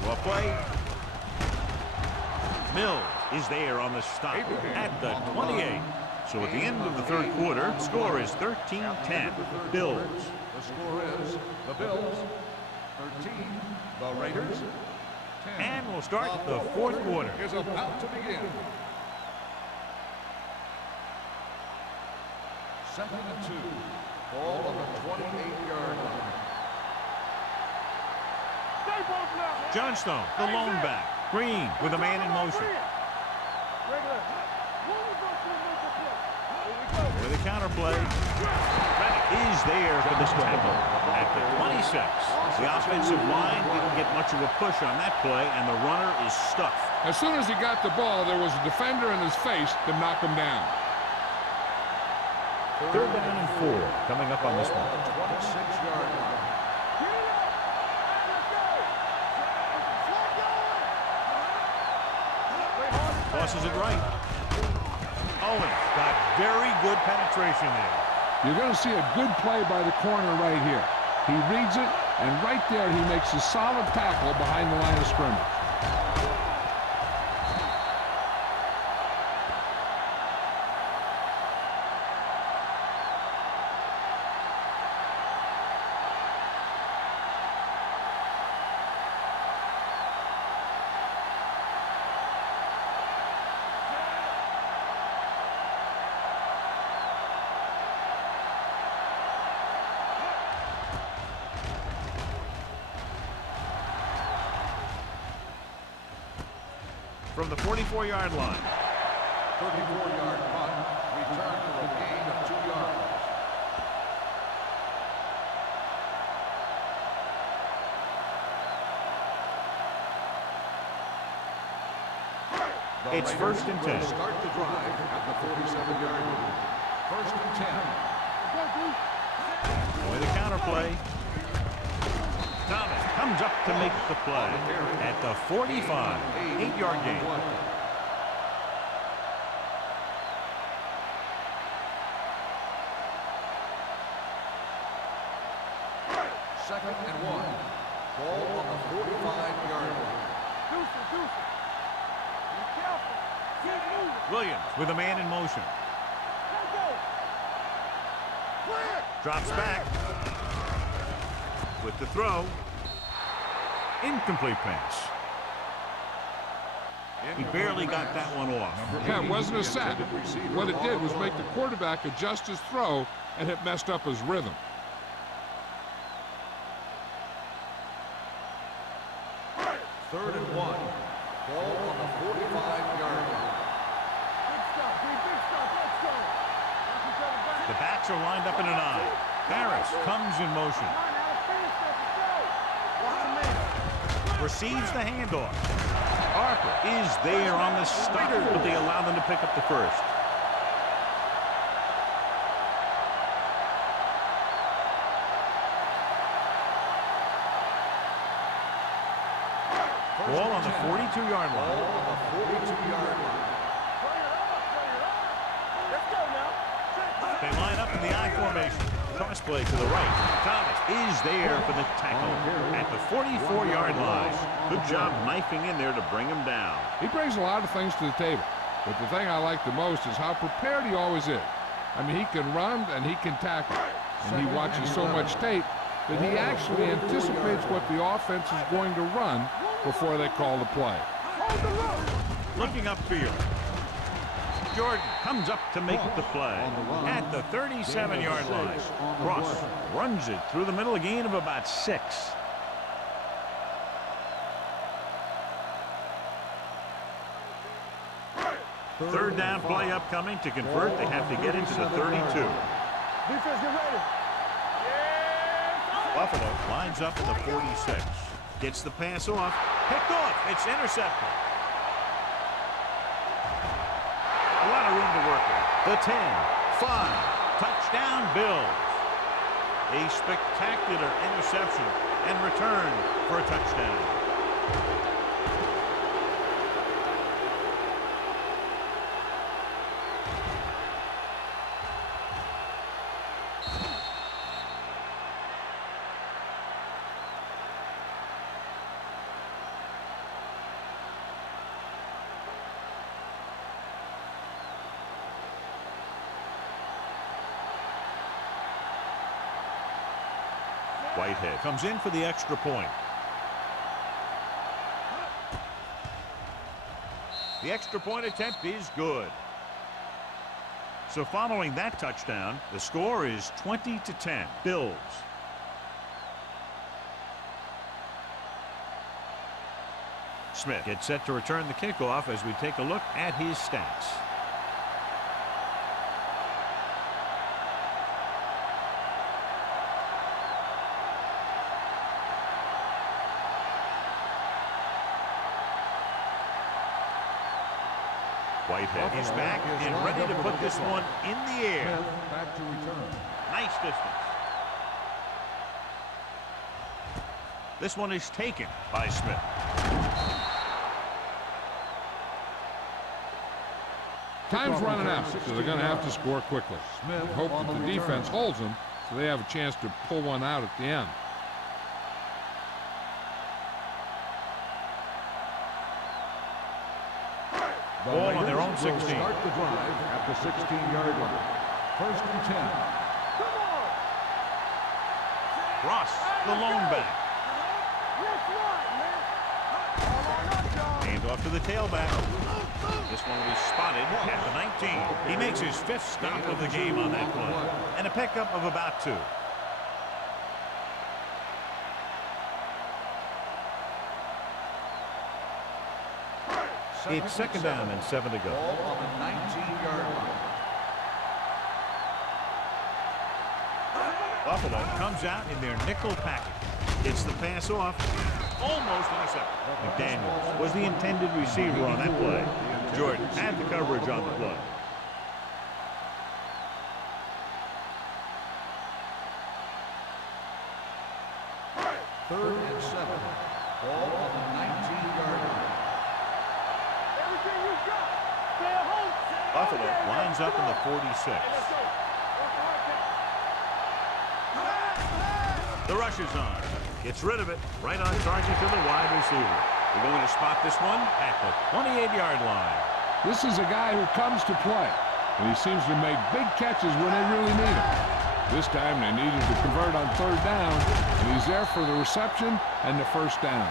Well play. Mills is there on the stop at the 28. So at the end of the third quarter, score is 13-10. Bills. The score is the Bills 13, the Raiders 10. And we'll start the fourth quarter. Is about to begin. Second and 2. Ball on the 28-yard line. Stay both now. Johnstone, the lone back. Green with a man in motion. Regular. With a counter play. Rennick is there for this tackle at the 26. The offensive line didn't get much of a push on that play, and the runner is stuffed. As soon as he got the ball, there was a defender in his face to knock him down. Third down and 4 coming up on this one. 26-yard line. Tosses it right. Owen got very good penetration there. You're going to see a good play by the corner right here. He reads it, and right there he makes a solid tackle behind the line of scrimmage. From the 44-yard line. 34-yard punt. Return for a gain of 2 yards. The It's Raiders 1st and will 10. Start the drive at the 47-yard line. 1st and 10. With a counter play. Thomas comes up to make the play at the 45. 8-yard gain. Second and 1. Ball on the 45-yard line. Be careful. Keep moving. Williams with a man in motion. Go. Clear. Drops back. With the throw. Incomplete pass. He barely got that one off. Yeah, it wasn't a sack. What it did was make the quarterback adjust his throw, and it messed up his rhythm. Third and 1. Ball on the 45-yard line. Big stop. Big stop. Let's go. Watch each other back. The backs are lined up in an I. Harris comes in motion. Come on now. Finish that. Let's go. Watch the man. Receives the handoff. Harper is there on the stop, but they allow them to pick up the first. Ball on the 42-yard line. Ball on the 42-yard line. Let's go now. They line up in the I formation. Cross play to the right. Thomas is there for the tackle at the 44-yard line. Good job knifing in there to bring him down. He brings a lot of things to the table, but the thing I like the most is how prepared he always is. I mean, he can run and he can tackle, and he watches so much tape that he actually anticipates what the offense is going to run before they call the play. Looking upfield. Jordan comes up to make the play at the 37-yard line. Cross runs it through the middle, a gain of about 6. Third down play upcoming. To convert, they have to get into the 32. Defense, get ready. Buffalo lines up in the 46. Gets the pass off. Picked off. It's intercepted. A lot of room to work with. The 10, 5, touchdown Bills. A spectacular interception and return for a touchdown. Whitehead comes in for the extra point. The extra point attempt is good. So following that touchdown, the score is 20-10. Bills. Smith gets set to return the kickoff as we take a look at his stats. Whitehead is back and ready to put this one in the air. Back to return. Nice distance. This one is taken by Smith. Time's running out, so they're going to have to score quickly. Hope that the defense holds them so they have a chance to pull one out at the end. Ball on their own 16. Start the drive at the 16-yard line. First and 10. Ross, the lone back. Hand off to the tailback. This one will be spotted at the 19. He makes his 5th stop of the game on that play. And a pickup of about 2. It's second down and 7 to go. Ball on the 19-yard line. Buffalo comes out in their nickel package. Gets the pass off. Almost intercepted. McDaniels was the intended receiver on that play. Jordan had the coverage on the play. Third and 7. Ball on the 19-yard line. Buffalo lines up in the 46. The rush is on. Gets rid of it. Right on target to the wide receiver. They're going to spot this one at the 28-yard line. This is a guy who comes to play, and he seems to make big catches when they really need him. This time they needed to convert on third down, and he's there for the reception and the first down.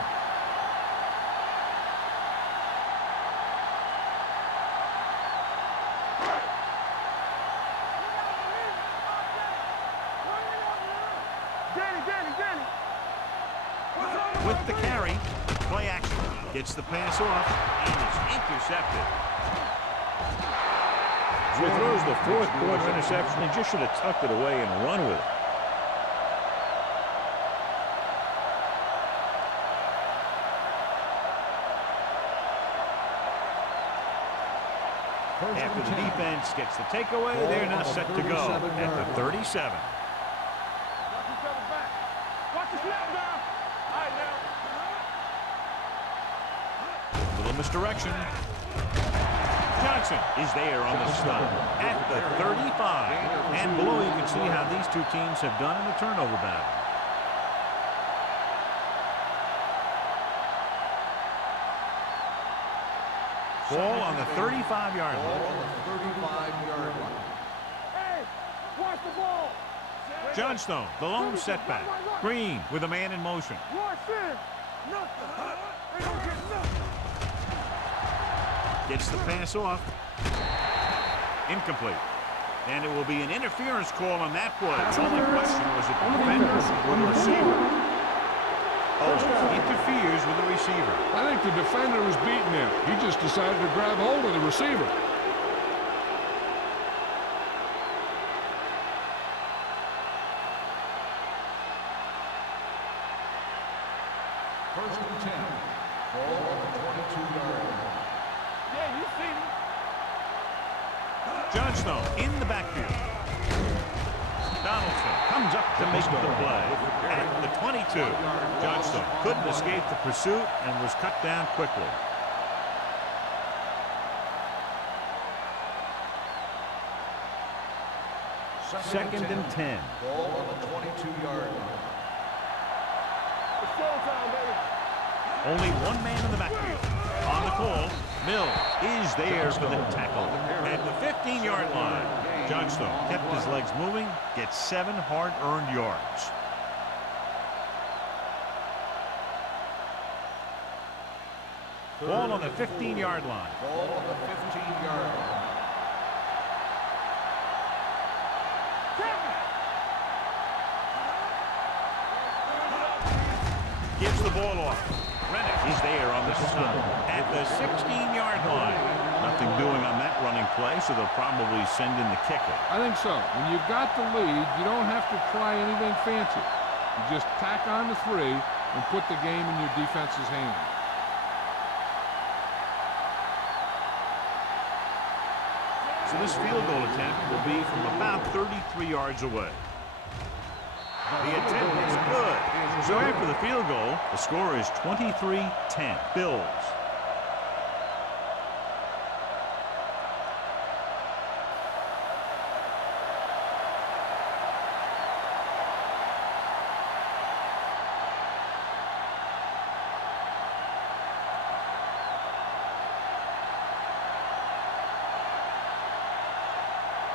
With the carry, play action. Gets the pass off, and it's intercepted. So he throws the 4th quarter interception. He just should have tucked it away and run with it. After the defense gets the takeaway, they're now set to go at the 37. Watch the snap down. All right, now. misdirection. Johnson is there on the stop at the 35. And below you can see how these two teams have done in the turnover battle. Ball on the 35-yard line. Hey, watch the ball. Johnstone, the lone setback. Green with a man in motion. Watch this. Nothing. They don't get nothing. Gets the pass off. Incomplete. And it will be an interference call on that play. The only question was it the defender or the receiver? Oh, interferes with the receiver. I think the defender was beating him. He just decided to grab hold of the receiver. First and 10. Ball on the 22-yard line. Yeah, you seen him. Johnstone in the backfield. Donaldson comes up to make the play at the 22. Johnstone couldn't escape the pursuit and was cut down quickly. Second and 10. Ball on the 22-yard line. It's showtime, baby. Only one man in the backfield. On the call, Mills is there for the tackle at the 15-yard line. Johnstone kept his legs moving, gets 7 hard-earned yards. Ball on the 15-yard line. Ball on the 15-yard line. Gives the ball off. Rennick is there on the stop at the 16-yard line. Nothing doing on that running play, so they'll probably send in the kicker. I think so. When you've got the lead, you don't have to try anything fancy. You just tack on the 3 and put the game in your defense's hands. So this field goal attempt will be from about 33 yards away. The attempt is good. So after the field goal, the score is 23-10. Bills.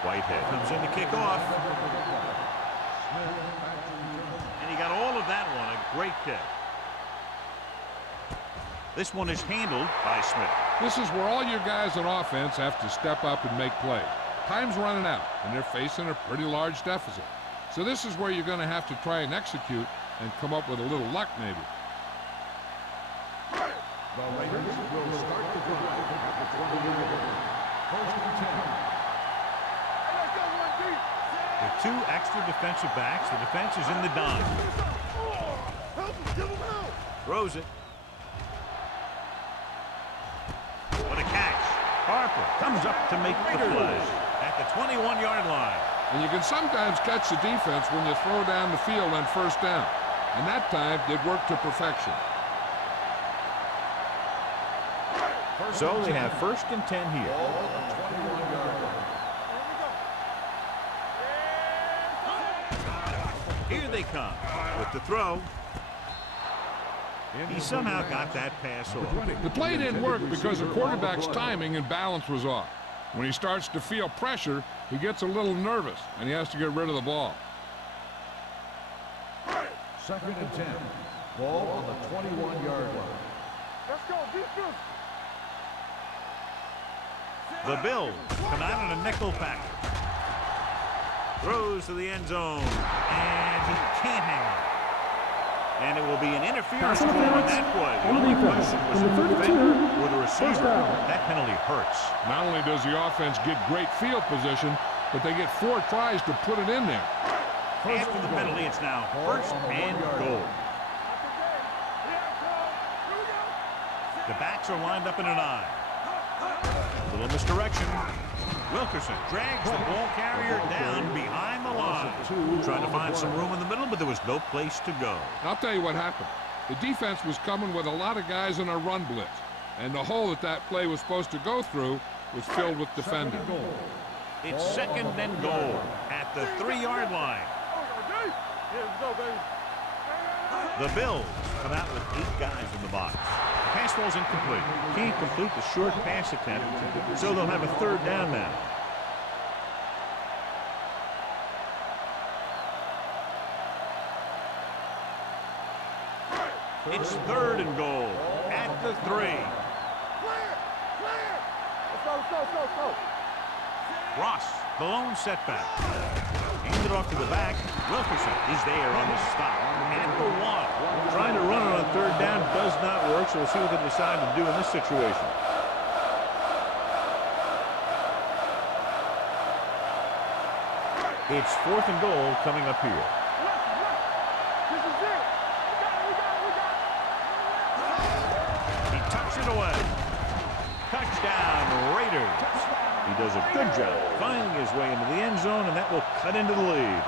Whitehead comes in to kick off. And he got all of that one. A great kick. This one is handled by Smith. This is where all your guys on offense have to step up and make plays. Time's running out, and they're facing a pretty large deficit. So this is where you're going to have to try and execute and come up with a little luck, maybe. The Raiders will start the drive at the 20-yard line. First and 10. With 2 extra defensive backs, the defense is in the dime. Throws it. What a catch. Harper comes up to make the play at the 21-yard line. And you can sometimes catch the defense when you throw down the field on first down. And that time did work to perfection. So they have first and 10 here. Ball on the 21-yard line. Here they come with the throw. He somehow got that pass off. The play didn't work because the quarterback's timing and balance was off. When he starts to feel pressure, he gets a little nervous, and he has to get rid of the ball. Second and 10. Ball on the 21-yard line. Let's go, defense. The Bills come out in a nickel package. Throws to the end zone, and he can't hang on. And it will be an interference call on that play. The only question was the defender or the receiver. That penalty hurts. Not only does the offense get great field position, but they get 4 tries to put it in there. After the penalty, it's now first and goal. The backs are lined up in an eye. Little misdirection. Wilkerson drags the ball carrier down behind the line. Trying to find some room in the middle, but there was no place to go. I'll tell you what happened. The defense was coming with a lot of guys in a run blitz. And the hole that play was supposed to go through was filled with defenders. It's 2nd and goal at the 3-yard line. The Bills come out with 8 guys in the box. The pass ball's incomplete. Can't complete the short pass attempt, so they'll have a 3rd down now. It's 3rd and goal at the 3. Let's go. Ross, the lone setback. Handed off to the back. Wilkerson is there on the stop at the 1. Trying to run it on 3rd down does not work, so we'll see what they decide to do in this situation. It's 4th and goal coming up here. This is it. We got it. He tucks it away. Touchdown, Raiders. He does a good job finding his way into the end zone, and that will cut into the lead.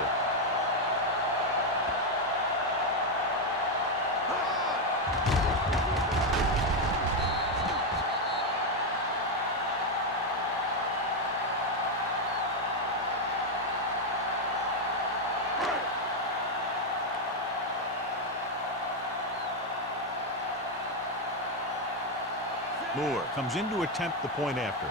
Moore comes in to attempt the point after.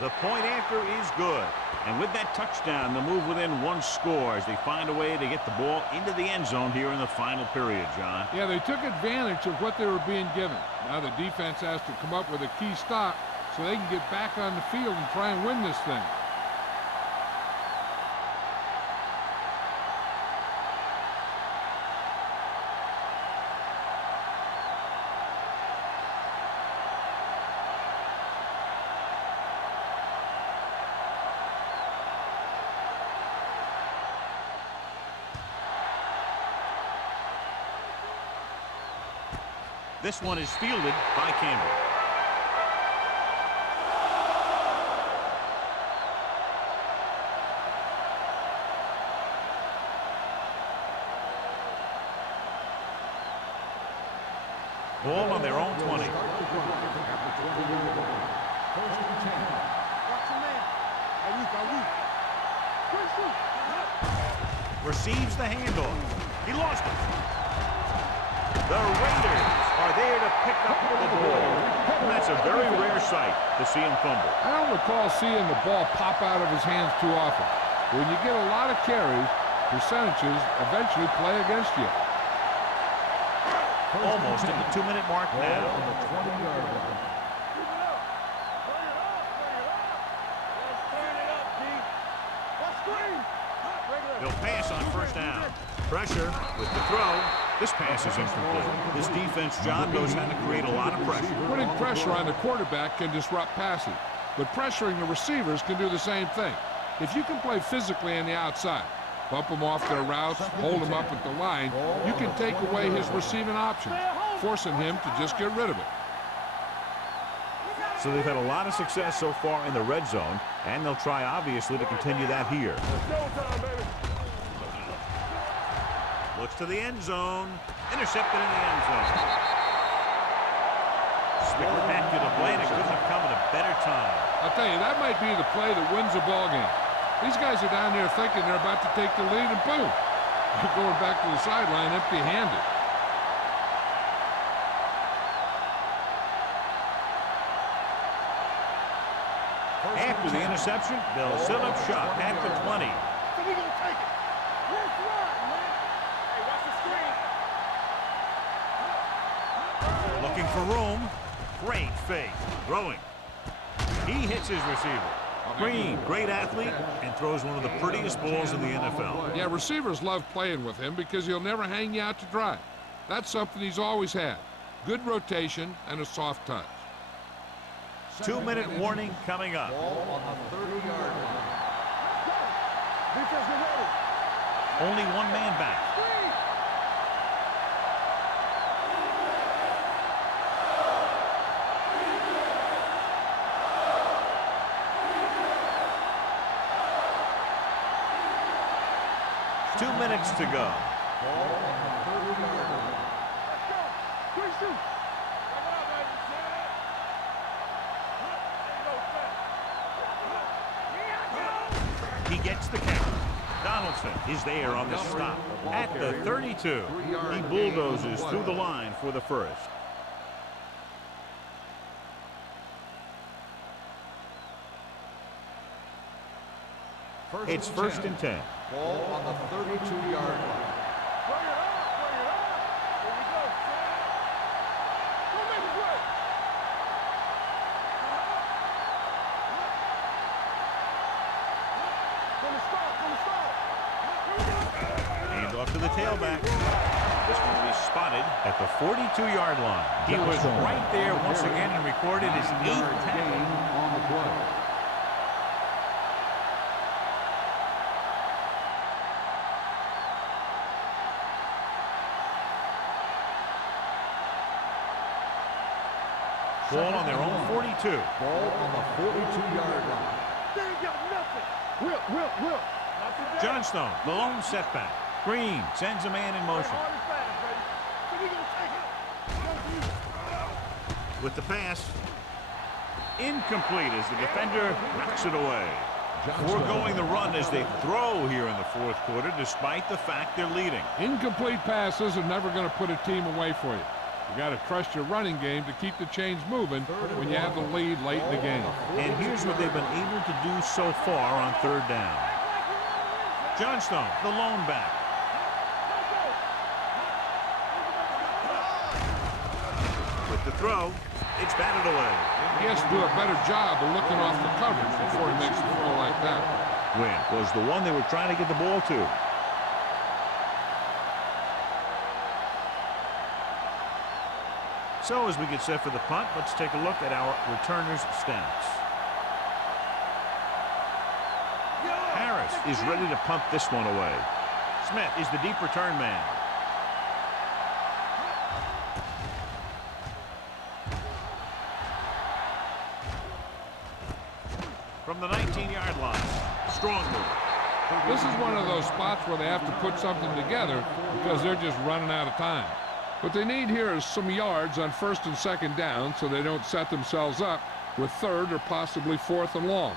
The point after is good. And with that touchdown, they'll move within 1 score as they find a way to get the ball into the end zone here in the final period, John. Yeah, they took advantage of what they were being given. Now the defense has to come up with a key stop so they can get back on the field and try and win this thing. This one is fielded by Campbell. Ball on their own 20. Receives the handoff. He lost it. The Raiders are there to pick up the ball. And that's a very rare sight to see him fumble. I don't recall seeing the ball pop out of his hands too often. When you get a lot of carries, percentages eventually play against you. Almost at the 2-minute mark now. They'll pass on 1st down. Pressure with the throw. This pass is incomplete. This defense, John, knows how to create a lot of pressure. Putting pressure on the quarterback can disrupt passing, but pressuring the receivers can do the same thing. If you can play physically on the outside, bump them off their routes, hold them up at the line, you can take away his receiving options, forcing him to just get rid of it. So they've had a lot of success so far in the red zone, and they'll try, obviously, to continue that here. Looks to the end zone. Intercepted in the end zone. Sticker back to the play, and it couldn't have come at a better time. I'll tell you, that might be the play that wins a ball game. These guys are down there thinking they're about to take the lead, and boom, they're going back to the sideline empty-handed. After the interception, they'll set up shop at the 20. So we gonna take it. Let's run, man. Hey, watch the screen. Looking for room. Great fake. Throwing. He hits his receiver. Green, great athlete, and throws one of the prettiest balls in the NFL. Yeah, receivers love playing with him because he'll never hang you out to dry. That's something he's always had. Good rotation and a soft touch. 2-minute warning coming up. Ball on the 30-yard line. Defense, get ready. Only one man back. Screen. 2 minutes to go. Ball on the He gets the count. Donaldson is there on the stop at the 32. He bulldozes through the line for the first. It's first and 10. Ball on the 32-yard line. Bring it up, bring it up. Here we go, son. Don't make it work. From the start, from the start. Hand off to the tailback. This one will be spotted at the 42-yard line. He was right there once again and recorded his 8th tackle on the play. Ball on their own 42. Ball on the 42-yard line. They ain't got nothing. Will. Johnstone, the lone setback. Green sends a man in motion. Hard and fast, baby. So we gonna take it. With the pass, incomplete as the defender knocks it away. Foregoing the run as they throw here in the fourth quarter, despite the fact they're leading. Incomplete passes are never going to put a team away for you. You got to trust your running game to keep the chains moving when you have the lead late in the game. And here's what they've been able to do so far on third down. Johnstone, the lone back. With the throw, it's batted away. He has to do a better job of looking off the coverage before he makes a throw like that. Win was the one they were trying to get the ball to. So as we get set for the punt, let's take a look at our returners' stats. Harris is ready to punt this one away. Smith is the deep return man. From the 19-yard line, strong move. This is one of those spots where they have to put something together because they're just running out of time. What they need here is some yards on first and second down so they don't set themselves up with third or possibly fourth and long.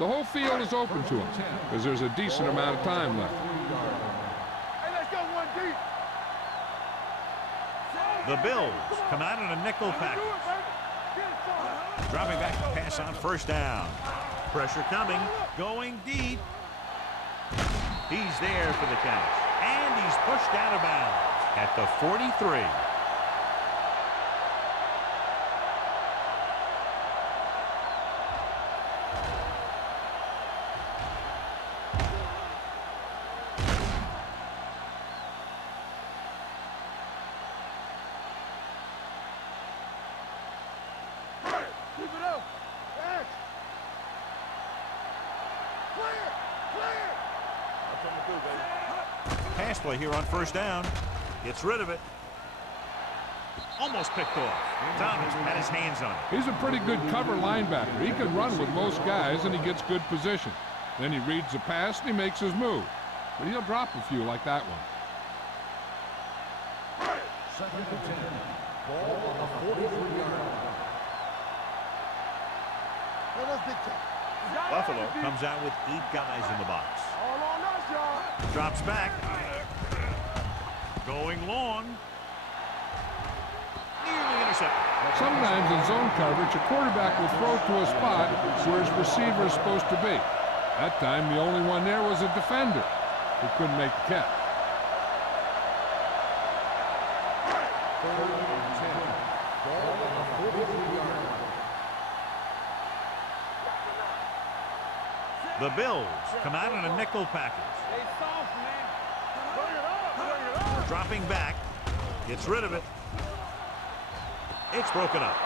The whole field is open to them because there's a decent amount of time left. Hey, let's go one deep. The Bills come out in a nickel package. Dropping back to pass on first down. Pressure coming, going deep. He's there for the catch. And he's pushed out of bounds at the 43. Keep it up. Back. Clear. That's what we do, baby. Pass play here on first down. Gets rid of it. Almost picked off. Thomas had his hands on it. He's a pretty good cover linebacker. He can run with most guys, and he gets good position. Then he reads the pass, and he makes his move. But he'll drop a few like that one. Second and 10. Ball on the 43-yard line. Buffalo comes out with 8 guys in the box. All on us, y'all. Drops back. Going long. Nearly intercepted. Sometimes in zone coverage, a quarterback will throw to a spot where his receiver is supposed to be. That time, the only one there was a defender who couldn't make the catch. Third and 10. Ball on the 43-yard line. The Bills come out in a nickel package. Stay soft, man. Bring it up. Dropping back. Gets rid of it. It's broken up.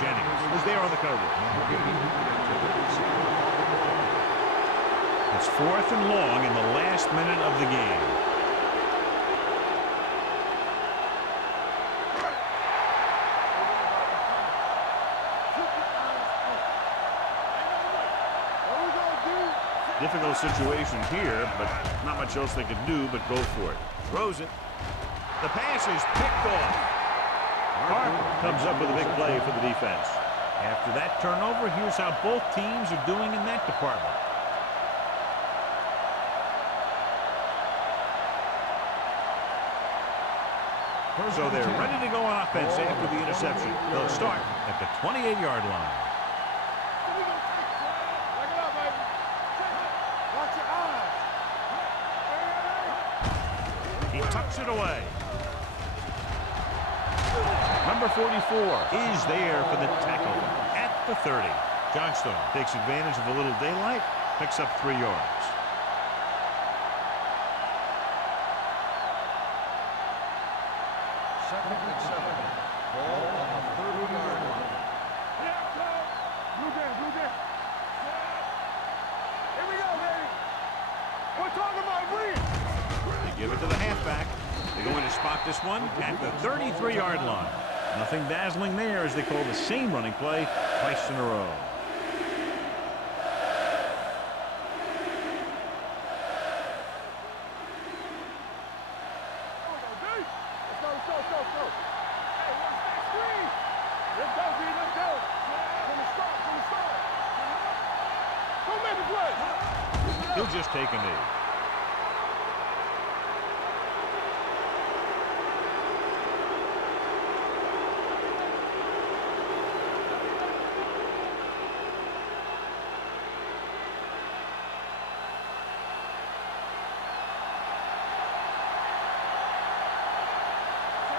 Jennings is there on the cover. It's 4th and long in the last minute of the game. Difficult situation here, but not much else they could do but go for it. Throws it. The pass is picked off. Harper comes up with a big play for the defense. After that turnover, here's how both teams are doing in that department. So they're ready to go on offense after the interception. They'll start at the 28-yard line. Watch your eyes. He tucks it away. Number 44 is there for the tackle at the 30. Johnstone takes advantage of a little daylight, picks up 3 yards. Second and 7. Ball on the 30-yard line. Blue game, blue game. Here we go, baby. We're talking about green. They give it to the halfback. They're going to spot this one at the 33-yard line. Nothing dazzling there as they call the same running play twice in a row. Let's go. Hey, what's that screen? Let's go, B, let's go. From the start. Don't make the play. He'll just take a knee.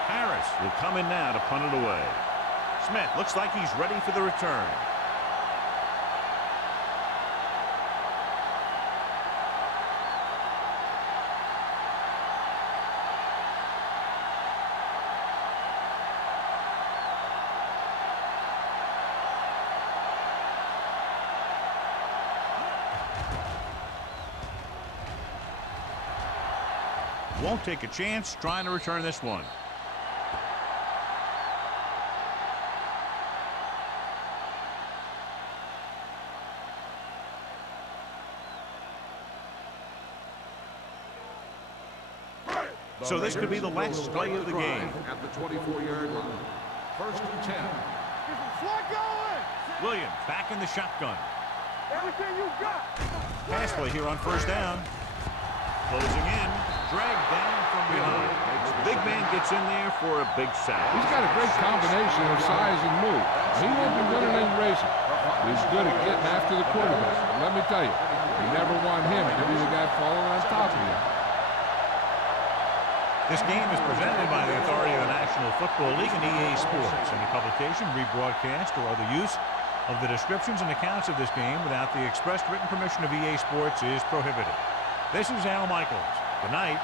Harris will come in now to punt it away. Smith looks like he's ready for the return. Won't take a chance trying to return this one. So this could be the last play of the game. At the 24-yard line. First and 10. Slot going. Williams back in the shotgun. Everything you got. Pass play here on first down. Closing in. Dragged down from behind. Big man gets in there for a big sack. He's got a great combination of size and move. He won't be winning in racing. He's good at getting after the quarterback. Let me tell you, you never want him to be the guy falling on top of you. This game is presented by the authority of the National Football League and EA Sports. Any publication, rebroadcast, or other use of the descriptions and accounts of this game without the express written permission of EA Sports is prohibited. This is Al Michaels. Good night.